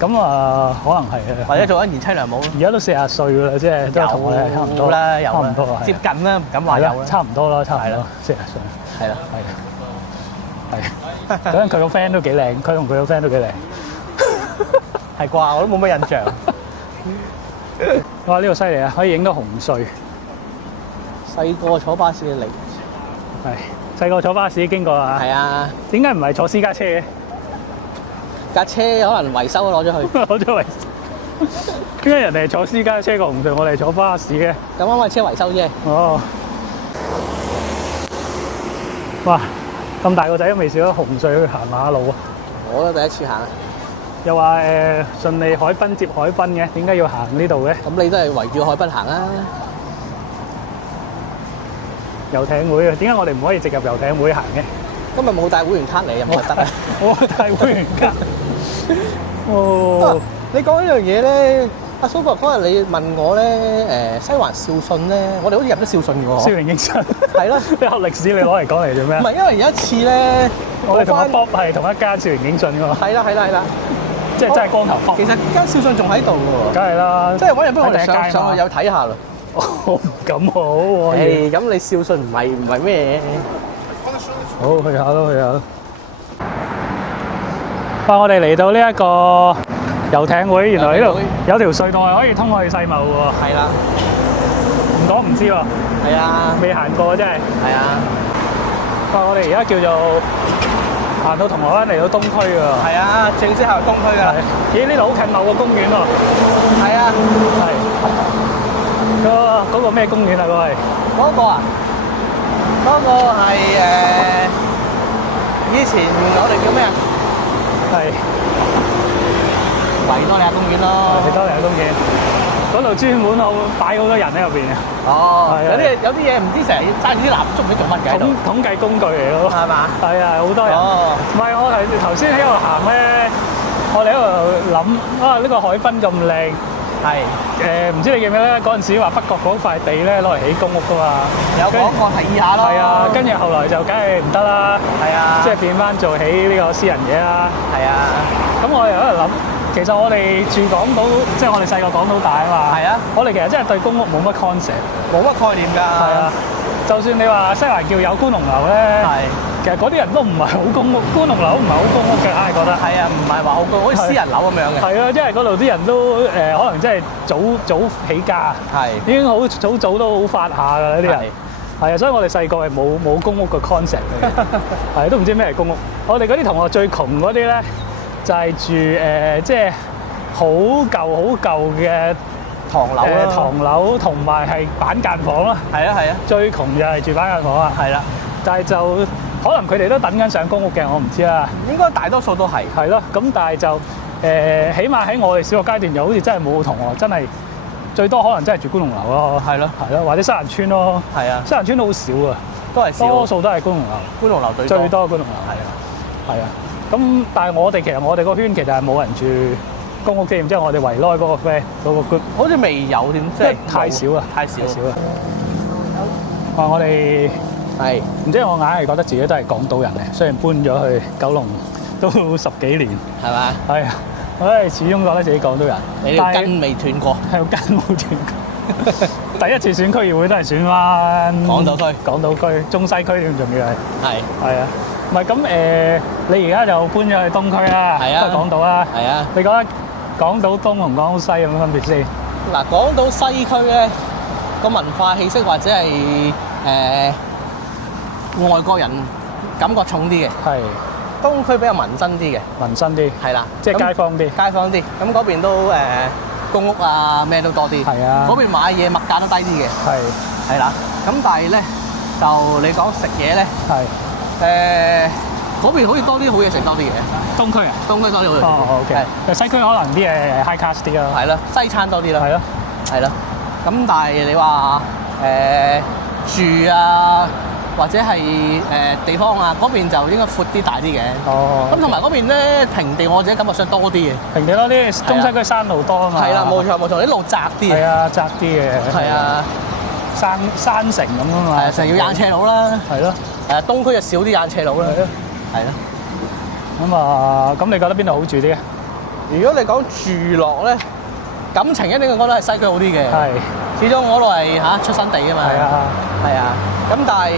咁啊，可能係啊。或者做緊賢妻良母。而家都40歲㗎啦，即係都同我哋差唔多啦，差唔多啊。接近啦，唔敢話有啦。差唔多啦，差唔多。40歲。係啦。係。嗰陣佢個 friend 都幾靚，佢同佢個 friend 都幾靚。係啩？我都冇乜印象。哇！呢個犀利啊，可以影到紅隧。細個坐巴士嚟。係。細個坐巴士經過啊。係啊。點解唔係坐私家車嘅？架車可能維修攞咗去。攞咗維修。點解人哋係坐私家車過紅隧，我哋坐巴士嘅？咁啱係車維修啫。哦。哇！咁大個仔都未試過紅隧去行馬路啊！我都第一次行。又話順利海濱接海濱嘅，點解要行呢度嘅？咁你都係圍住海濱行啊！遊艇會啊，點解我哋唔可以直入遊艇會行嘅？今日冇帶會員卡嚟，有冇得啊？我帶會員卡。哦，你講呢樣嘢咧，阿蘇博嗰日你問我咧，西環少信咧，我哋好似入咗少信嘅喎。少年英信。係咯，你學歷史你攞嚟講嚟做咩？唔係，因為有一次咧，我哋同阿 Bob 係同一間少年英信嘅喎。係啦。即係真係光頭殼。其實間少信仲喺度喎。梗係啦，即係揾日不如我哋上去有睇下咯。我唔敢好喎。咁你少信唔係咩？好，去下咯，去下咯。我哋嚟到呢一個遊艇會，原來呢度有條隧道係可以通去世貿喎。係啦。唔講唔知喎。係啊。未行過真係。係啊。我哋而家叫做行到銅鑼灣嚟到東區喎。係啊，正式行東區㗎。咦？呢度好近某個公園喎。係啊。係。嗰個咩公園啊？嗰個啊？嗰個係以前我哋叫咩啊？係維多利亞公園咯。維多利亞公園嗰度專門好擺好多人喺入邊嘅。哦，有啲嘢唔知成日揸住啲蠟燭唔知做乜嘅。統計工具嚟咯。係嘛？係啊，好多人。哦。唔係，我頭先喺度行咧，我哋喺度諗啊，呢個海濱咁靚。係唔知你記唔記得嗰陣時話北角嗰塊地咧攞嚟起公屋噶嘛？有講過提議下咯。係啊，跟住後來就梗係唔得啦。係啊，即係變翻做起呢個私人嘢啦。係啊，咁我哋喺度諗，其實我哋住港島，即係我哋細個港島大啊嘛。係啊，我哋其實真係對公屋冇乜 concept，冇乜概念㗎。係啊，就算你話西環叫有觀龍樓咧，其實嗰啲人都唔係好公屋，觀龍樓唔係好公屋嘅，硬係覺得。係啊，唔係話好公屋，好似私人樓咁樣嘅。係啊，因為嗰度啲人都可能真係早起家，已經好早都好發下㗎啦啲人。係啊，所以我哋細個係冇公屋嘅 concept 嘅，係都唔知咩係公屋。我哋嗰啲同學最窮嗰啲咧，就係住即係好舊嘅唐樓啦，唐樓同埋係板間房啦。係啊係啊，最窮就係住板間房啊。係啦，但係就可能佢哋都等緊上公屋嘅，我唔知啦。應該大多數都係。係咯，咁但係就起碼喺我哋小學階段，又好似真係冇同學真係最多可能真係住觀龍樓咯。係咯，係咯，或者西環村咯。係啊，西環村都好少啊，都係少，多數都係觀龍樓。觀龍樓最多觀龍樓。係啊，係啊。咁但係我哋個圈其實係冇人住公屋添，即係我哋圍內嗰個 friend 嗰個 group，好似未有添，即係太少啦，太少啦。我哋係唔知我硬係覺得自己都係港島人嚟，雖然搬咗去九龍都10幾年，係嘛？係啊，我係始終覺得自己港島人。你條根未斷過，係個根冇斷過。第一次選區議會都係選翻港島區、中西區添，仲要係啊。唔係咁你而家就搬咗去東區啦，都係港島啦。係啊，你覺得港島東同港島西有冇分別先？嗱，港島西區咧個文化氣息或者係外國人感覺重啲嘅。係。東區比較民生啲嘅。民生啲。係啦，即係街坊啲。街坊啲，咁嗰邊都公屋啊咩都多啲。係啊。嗰邊買嘢物價都低啲嘅。係。係啦，咁但係咧就你講食嘢咧。係。嗰邊好似多啲好嘢食多啲嘅，東區啊，東區多啲好嘢食。哦 ，OK。西區可能啲嘢 high class 啲咯。係咯，西餐多啲咯。係咯，係咯。咁但係你話住啊，或者係地方啊，嗰邊就應該闊啲大啲嘅。哦。咁同埋嗰邊咧平地，我自己感覺上多啲嘅。平地多啲，中西區山路多啊嘛。係啦，冇錯冇錯，啲路窄啲。係啊，窄啲嘅。係啊。山城咁啊嘛。係啊，成日要硬斜路啦。係咯。東區就少啲硬斜路啦，係咯。咁咁你覺得邊度好住啲？如果你講住落咧，感情一定覺得係西區好啲嘅。係，始終嗰度係出生地啊嘛。係啊，係啊。咁但係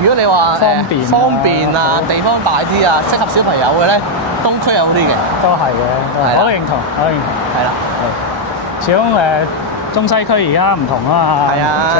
如果你話方便啊，地方大啲啊，適合小朋友嘅咧，東區係好啲嘅。都係嘅，我都認同，我都認同。係啦，係。始終中西區而家唔同啊嘛。係啊。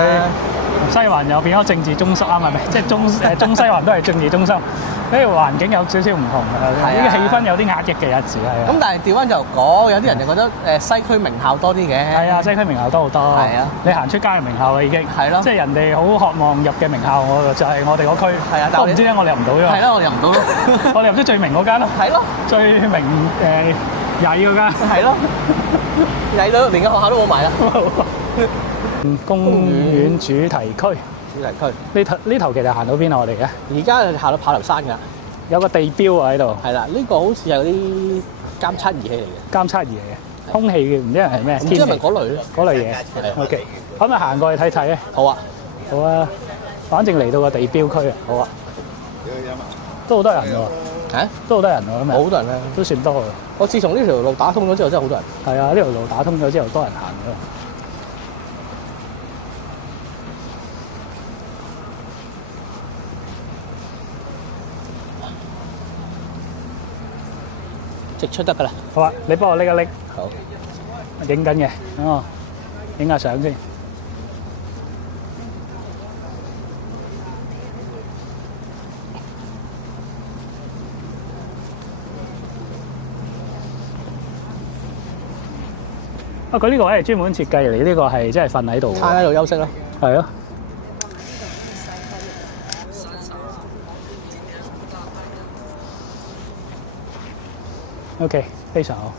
西環又變咗政治中心啊，係咪？即係中西環都係政治中心，呢個環境有少少唔同嘅，呢個氣氛有啲壓抑嘅有時係。咁但係調翻就講，有啲人就覺得西區名校多啲嘅。係啊，西區名校多好多。係啊，你行出街嘅名校啦已經。係咯。即係人哋好渴望入嘅名校，就係我哋嗰區。係啊，但係唔知點解我哋入唔到啫嘛。係咯，我哋入唔到咯。我哋入咗最名嗰間咯。係咯。最名曳嗰間。係咯。曳到連個學校都冇埋啦。公園主題區，呢頭其實行到邊啊？我哋嘅而家行到炮頭山㗎，有個地標啊喺度。係啦，呢個好似係嗰啲監測儀器嚟嘅。監測儀嚟嘅，空氣嘅，唔知係咩？唔知係咪嗰類咧？嗰類嘢。OK，咁咪行過去睇睇啊！好啊，好啊，反正嚟到個地標區啊，好啊，都好多人㗎喎。嚇，都好多人喎今日，好多人啊！都算多嘅。我自從呢條路打通咗之後，真係好多人。係啊，呢條路打通咗之後，多人行咗。直出得㗎啦。好啊，你幫我拎一拎，好。影緊嘅，等我影下相先。啊！佢呢個位係專門設計嚟，呢個係真係瞓喺度。攤喺度休息咯。係咯。OK， 非常好。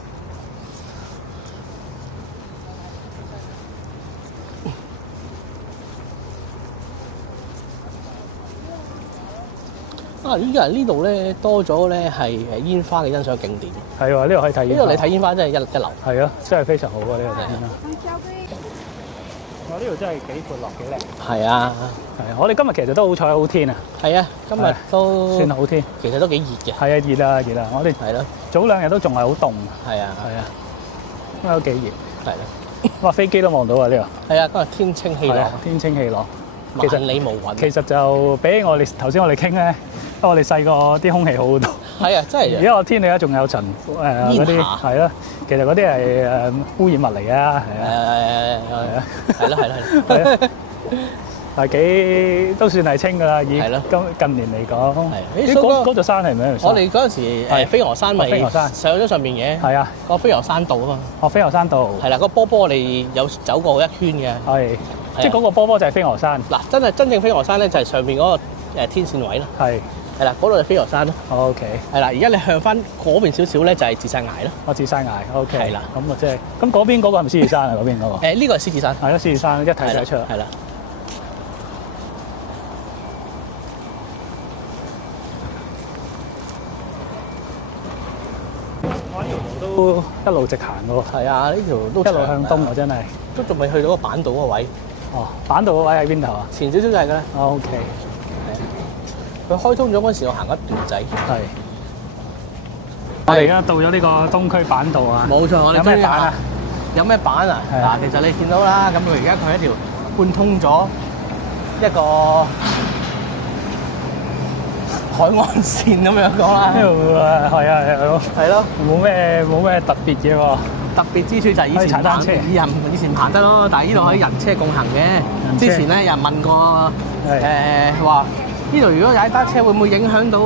啊！依家呢度咧多咗咧係煙花嘅欣賞景點。係喎，呢度可以睇煙花。呢度你睇煙花真係一流。係啊，真係非常好啊！呢度睇煙花。我呢度真係幾闊落幾靚。係啊，係啊！我哋今日其實都好彩好天啊。係啊，今日都算好天。其實都幾熱嘅。係啊，熱啊熱啊！我哋係咯，早2日都仲係好凍。係啊，係啊，今日都幾熱。係咯。哇！飛機都望到啊！呢度。係啊，今日天清氣朗，天清氣朗。萬里無雲。其實就比起我哋頭先我哋傾咧，我哋細個啲空氣好好多。係啊，真係。而家個天氣咧仲有塵嗰啲係咯，其實嗰啲係污染物嚟㗎，係啊。係咯係咯係咯。係幾都算係清㗎啦，以近年嚟講。係。嗰座山係咩？我哋嗰陣時飛鵝山咪上咗上面嘅。係啊。個飛鵝山道啊嘛。哦，飛鵝山道。係啦，個波波我哋有走過一圈嘅。係。即係嗰個波波就係飛鵝山。嗱，真正飛鵝山咧就係上面嗰個天線位啦。係。係啦，嗰度就飛鵝山咯。OK。係啦，而家你向翻嗰邊少少咧就係自山崖咯。哦，自山崖 OK。係啦，咁啊即係咁嗰邊嗰個係咪獅子山啊？嗰邊嗰個？呢個係獅子山。係咯，獅子山一睇得出。係啦。我呢條路都一路直行嘅喎。係啊，呢條都一路向東啊，真係。都仲未去到個板道嗰個位。哦，板道嗰位喺邊頭啊？前少少就係㗎啦。OK。佢開通咗嗰陣時，我行一段仔。係。我哋而家到咗呢個東區板道啊。冇錯，我哋有咩板啊？有咩板啊？嗱，其實你見到啦，咁佢而家佢一條貫通咗一個海岸線咁樣講啦。呢度係啊，係咯，冇咩特別嘅喎。特別之處就係以前踩單車，以前行得咯，但係呢度可以人車共行嘅。之前咧有人問過話，呢度如果踩單車會唔會影響到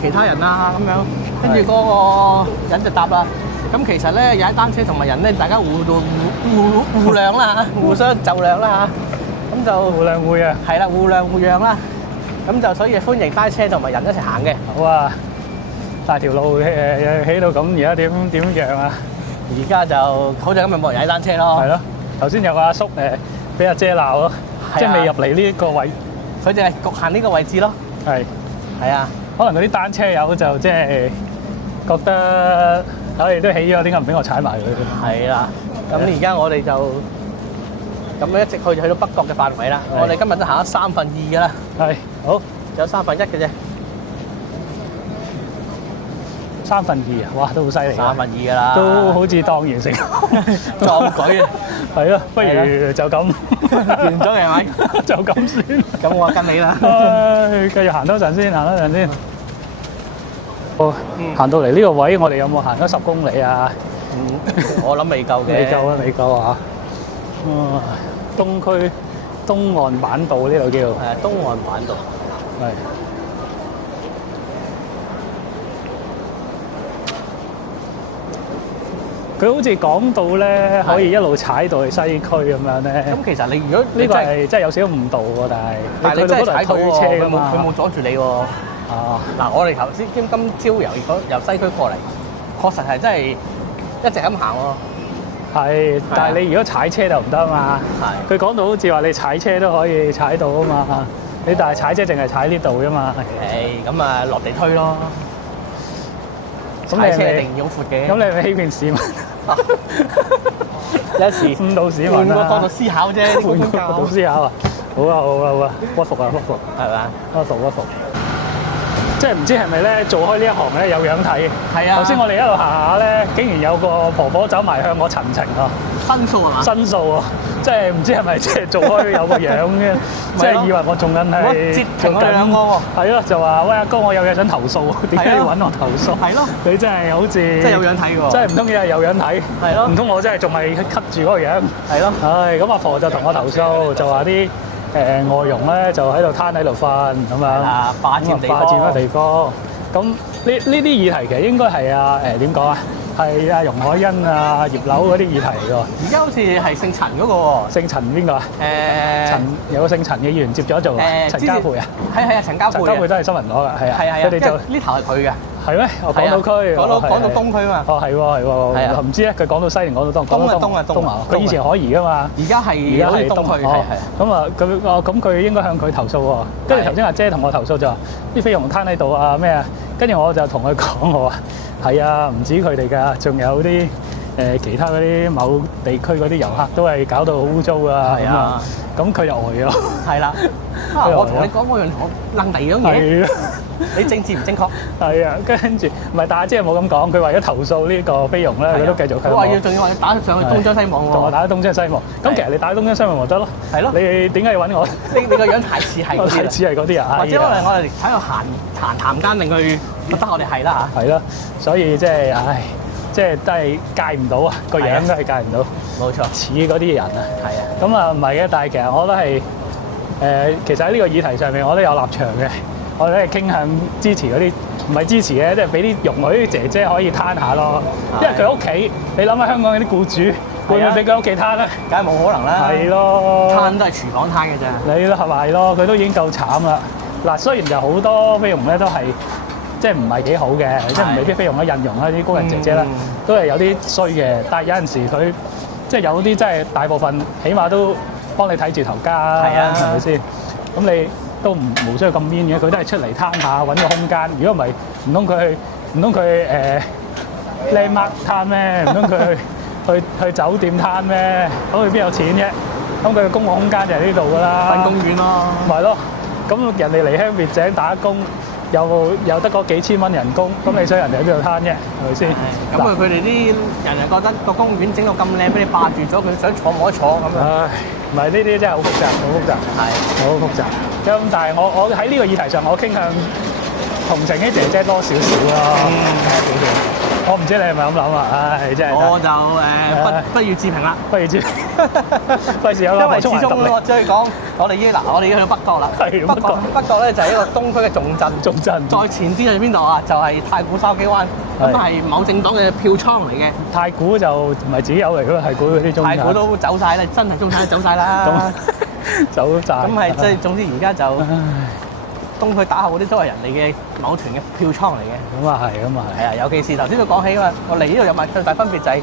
其他人啊？咁樣，跟住嗰個人就答啦。咁其實咧踩單車同埋人咧，大家互諒啦，互相就諒啦嚇。咁就互諒互讓。係啦，互諒互讓啦。咁就所以歡迎單車同埋人一齊行嘅。好啊！大條路起到咁，而家點讓啊？而家就好似今日冇人踩單車咯。係咯，頭先有個阿叔俾阿姐鬧咯，即係未入嚟呢一個位，佢淨係局限呢個位置咯。係啊，可能嗰啲單車友就即係覺得，都起咗，點解唔俾我踩埋佢？係啦，咁而家我哋就咁樣一直去到北角嘅範圍啦。我哋今日都行咗2/3㗎啦。係，好，仲有1/3嘅啫。2/3啊！哇，都好犀利。2/3㗎啦，都好似當完成壯舉啊！係咯，不如就咁完咗係咪？就咁先。咁我跟你啦。繼續行多陣先，行多陣先。行到嚟呢個位，我哋有冇行咗10公里啊？我諗未夠嘅。未夠啊！東區東岸板道呢度叫。係啊，東岸板道。係。佢好似講到咧，可以一路踩到去西區咁樣咧。咁其實你如果呢個係真係有少少誤導喎，但係你真係踩到推車㗎嘛，佢冇阻住你喎。嗱，我哋頭先今朝由西區過嚟，確實係真係一直咁行喎。係，但係你如果踩車就唔得啊嘛。係。佢講到好似話你踩車都可以踩到啊嘛，你但係踩車淨係踩呢度啫嘛。咁啊落地推咯。踩車一定要好闊嘅。咁你係咪欺騙市民？有時誤導市民換個角度思考啫，換個角度思考啊！好啊，屈服啊，係嘛？屈服。即係唔知係咪咧做開呢一行咧有樣睇。係啊。頭先我哋一路行下咧，竟然有個婆婆走埋向我陳情啊！申訴係嘛？申訴啊！即係唔知係咪即係做開有個樣嘅，即係以為我仲緊係截停佢兩個喎。係咯，就話喂阿哥，我有嘢想投訴，點解要揾我投訴？係咯，你真係好似真係有樣睇喎！真係唔通嘢係有樣睇？係咯，唔通我真係仲係吸住嗰個樣？係咯，唉，咁阿婆就同我投訴，就話啲外傭咧就喺度攤喺度瞓咁樣，霸佔個地方。咁呢啲議題其實應該係點講啊？係啊，容海恩啊、葉劉嗰啲議題嚟㗎。而家好似係姓陳嗰個喎。姓陳邊個啊？陳有個姓陳嘅議員接咗做陳家培啊。係啊，陳家培都係新聞攞㗎，係啊。佢哋就呢頭係佢嘅。係咩？我港島區。講到東區啊嘛。哦，係喎。係啊。唔知咧，佢講到西定講到東？東啊。佢以前可怡㗎嘛。而家係東區。係。咁啊，咁佢應該向佢投訴喎。跟住頭先阿姐同我投訴就話啲菲傭攤喺度啊咩啊，跟住我就同佢講我話。係啊，唔止佢哋㗎，仲有啲其他嗰啲某地區嗰啲遊客都係搞到好污糟㗎。係啊，咁佢就呆咗。係啦，我同你講嗰樣，我諗第二樣嘢。你政治唔正確。係啊，跟住唔係，但係即係冇咁講。佢為咗投訴呢個菲傭咧，佢都繼續。佢話仲要打上去東張西望喎。仲話打東張西望。咁其實你打東張西望咪得咯。係咯。你點解要揾我？你個樣太似係嗰啲。太似係嗰啲人。或者我哋喺度閒間令佢覺得我哋係啦嚇。係咯，所以即係唉，即係都係戒唔到啊，個樣都係戒唔到。冇錯。似嗰啲人啊。係啊。咁啊唔係嘅，但係其實我都係其實喺呢個議題上面我都有立場嘅。我哋係傾向支持嗰啲，唔係支持嘅，即係俾啲容許姐姐可以攤下咯。因為佢屋企，你諗下香港嗰啲僱主會唔會俾佢屋企攤咧？梗係冇可能啦。係咯，攤都係廚房攤嘅啫。你咯係咪咯？佢都已經夠慘啦。嗱，雖然就好多菲傭咧都係即係唔係幾好嘅，即係唔係啲菲傭啦、印傭啦、啲工人姐姐啦，都係有啲衰嘅。但係有陣時佢即係有啲真係大部分，起碼都幫你睇住頭家，係咪先？咁你都無需要咁 mean 嘅，佢都係出嚟攤下，揾個空間。如果唔係，唔通佢靚媽攤咩？唔通佢去酒店攤咩？咁佢邊有錢啫？咁佢嘅公共空間就係呢度㗎啦。瞓公園咯。咪咯，咁人哋離鄉別井打工，又得嗰幾千蚊人工，咁你想人哋喺邊度攤啫？係咪先？咁佢哋啲人又覺得個公園整到咁靚，俾你霸住咗，佢想坐冇得坐咁樣。唉，唔係呢啲真係好複雜，好複雜。係，好複雜。咁但係我喺呢個議題上，我傾向同情啲姐姐多少少咯。少少。我唔知你係咪咁諗啊？唉，真係。我就不予置評啦。不予置評。費事有個補充話題。因為始終即係講，我哋已經去到北角啦。係。北角咧就係一個東區嘅重鎮。重鎮。再前啲係邊度啊？就係太古筲箕灣。咁係某政黨嘅票倉嚟嘅。太古就唔係自己有嚟㗎嘛？太古嗰啲中產。太古都走曬啦，真係中產都走曬啦。走曬。咁係即係總之而家就。東區打後嗰啲都係人哋嘅某團嘅票倉嚟嘅。咁啊係，咁啊係。係啊，尤其是頭先都講起啊嘛，我嚟呢度有埋最大分別就係，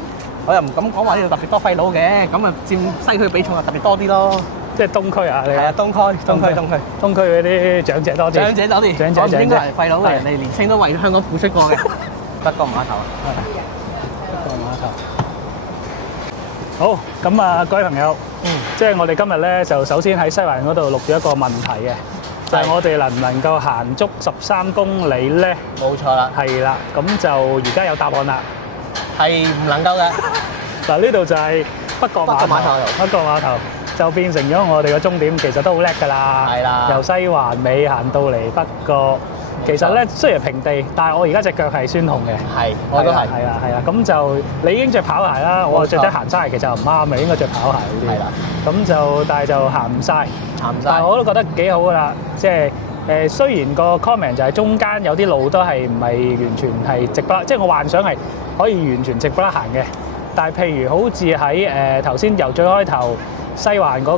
我又唔敢講話呢度特別多廢佬嘅，咁啊佔西區比重啊特別多啲咯。即係東區啊？係啊，東區嗰啲長者多啲。長者多啲。長者我唔應該係廢佬，人哋年青都為香港付出過嘅。北角碼頭。係。北角碼頭。好，咁啊各位朋友，即係我哋今日咧就首先喺西環嗰度錄咗一個問題嘅。就係我哋能唔能夠行足13公里咧？冇錯啦，係啦，咁就而家有答案啦，係唔能夠嘅。嗱，呢度就係北角碼頭，北角碼頭就變成咗我哋嘅終點，其實都好叻㗎啦。係啦，由西環尾行到嚟北角，其實咧雖然平地，但係我而家隻腳係酸痛嘅。係，我都係。係啦，係啦，咁就你已經着跑鞋啦，我着咗行山鞋，其實唔啱嘅，應該着跑鞋嗰啲。係啦，咁就但係就行唔晒。但係我都覺得幾好㗎啦，即係雖然個 comment 就係中間有啲路都係唔係完全係直不甩，即係我幻想係可以完全直不甩行嘅。但係譬如好似喺頭先由最開頭西環嗰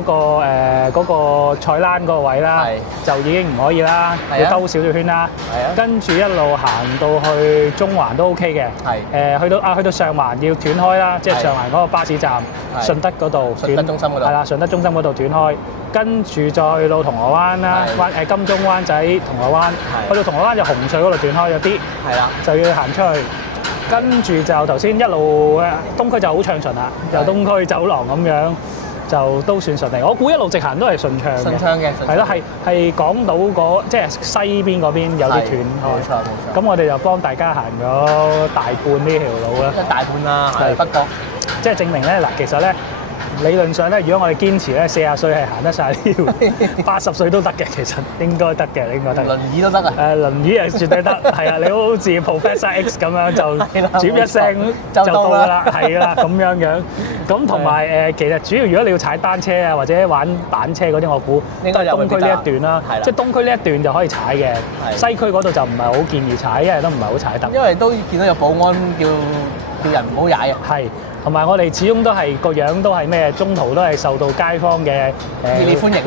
個菜欄嗰個位啦，就已經唔可以啦，要兜少少圈啦。跟住一路行到去中環都 OK 嘅。去到上環要斷開啦，即係上環嗰個巴士站，順德嗰度。順德中心嗰度。係啦，順德中心嗰度斷開。跟住再去到銅鑼灣啦，金鐘灣仔、銅鑼灣，去到銅鑼灣就紅隧嗰度斷開咗啲，係啦，就要行出去。跟住就頭先一路東區就好暢順啦，由東區走廊咁樣就都算順利。我估一路直行都係順暢嘅。順暢嘅，係咯，係港島嗰即係西邊嗰邊有啲斷開。冇錯冇錯。咁我哋就幫大家行咗大半呢條路啦。一大半啦，係不過即係證明咧嗱，其實咧。理論上咧，如果我哋堅持咧，40歲係行得晒呢條，80歲都得嘅，其實應該得嘅，應該得。輪椅都得啊！輪椅係絕對得，係啊！你好似 Professor X 咁樣就轉一聲就到㗎啦，係啦咁樣。咁同埋其實主要如果你要踩單車啊，或者玩板車嗰啲，我估都係東區呢一段啦。即係東區呢一段就可以踩嘅，西區嗰度就唔係好建議踩，因為都唔係好踩得。因為都見到有保安叫人唔好踩啊。係。同埋我哋始終都係個樣都係咩？中途都係受到街坊嘅熱烈歡迎，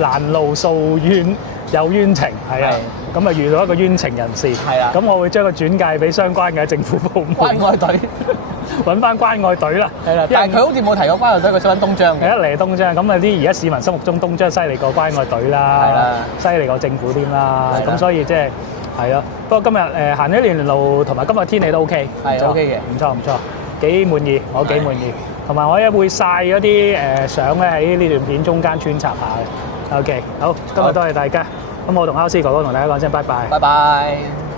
攔路訴冤有冤情，係啊，咁啊遇到一個冤情人士，係啊，咁我會將佢轉介俾相關嘅政府部門關愛隊，揾翻關愛隊啦，係啦，但係佢好似冇提過關愛隊，佢想揾東張嘅，一嚟東張，咁啊啲而家市民心目中東張犀利過關愛隊啦，係啦，犀利過政府添啦，咁所以即係係咯。不過今日行咗呢段路，同埋今日天氣都 OK，係 OK 嘅，唔錯唔錯。幾滿意，我幾滿意，同埋我一會晒嗰啲相咧喺呢段片中間穿插下嘅。OK，好，今日多謝大家，咁我同歐斯哥哥同大家講聲拜拜。拜拜。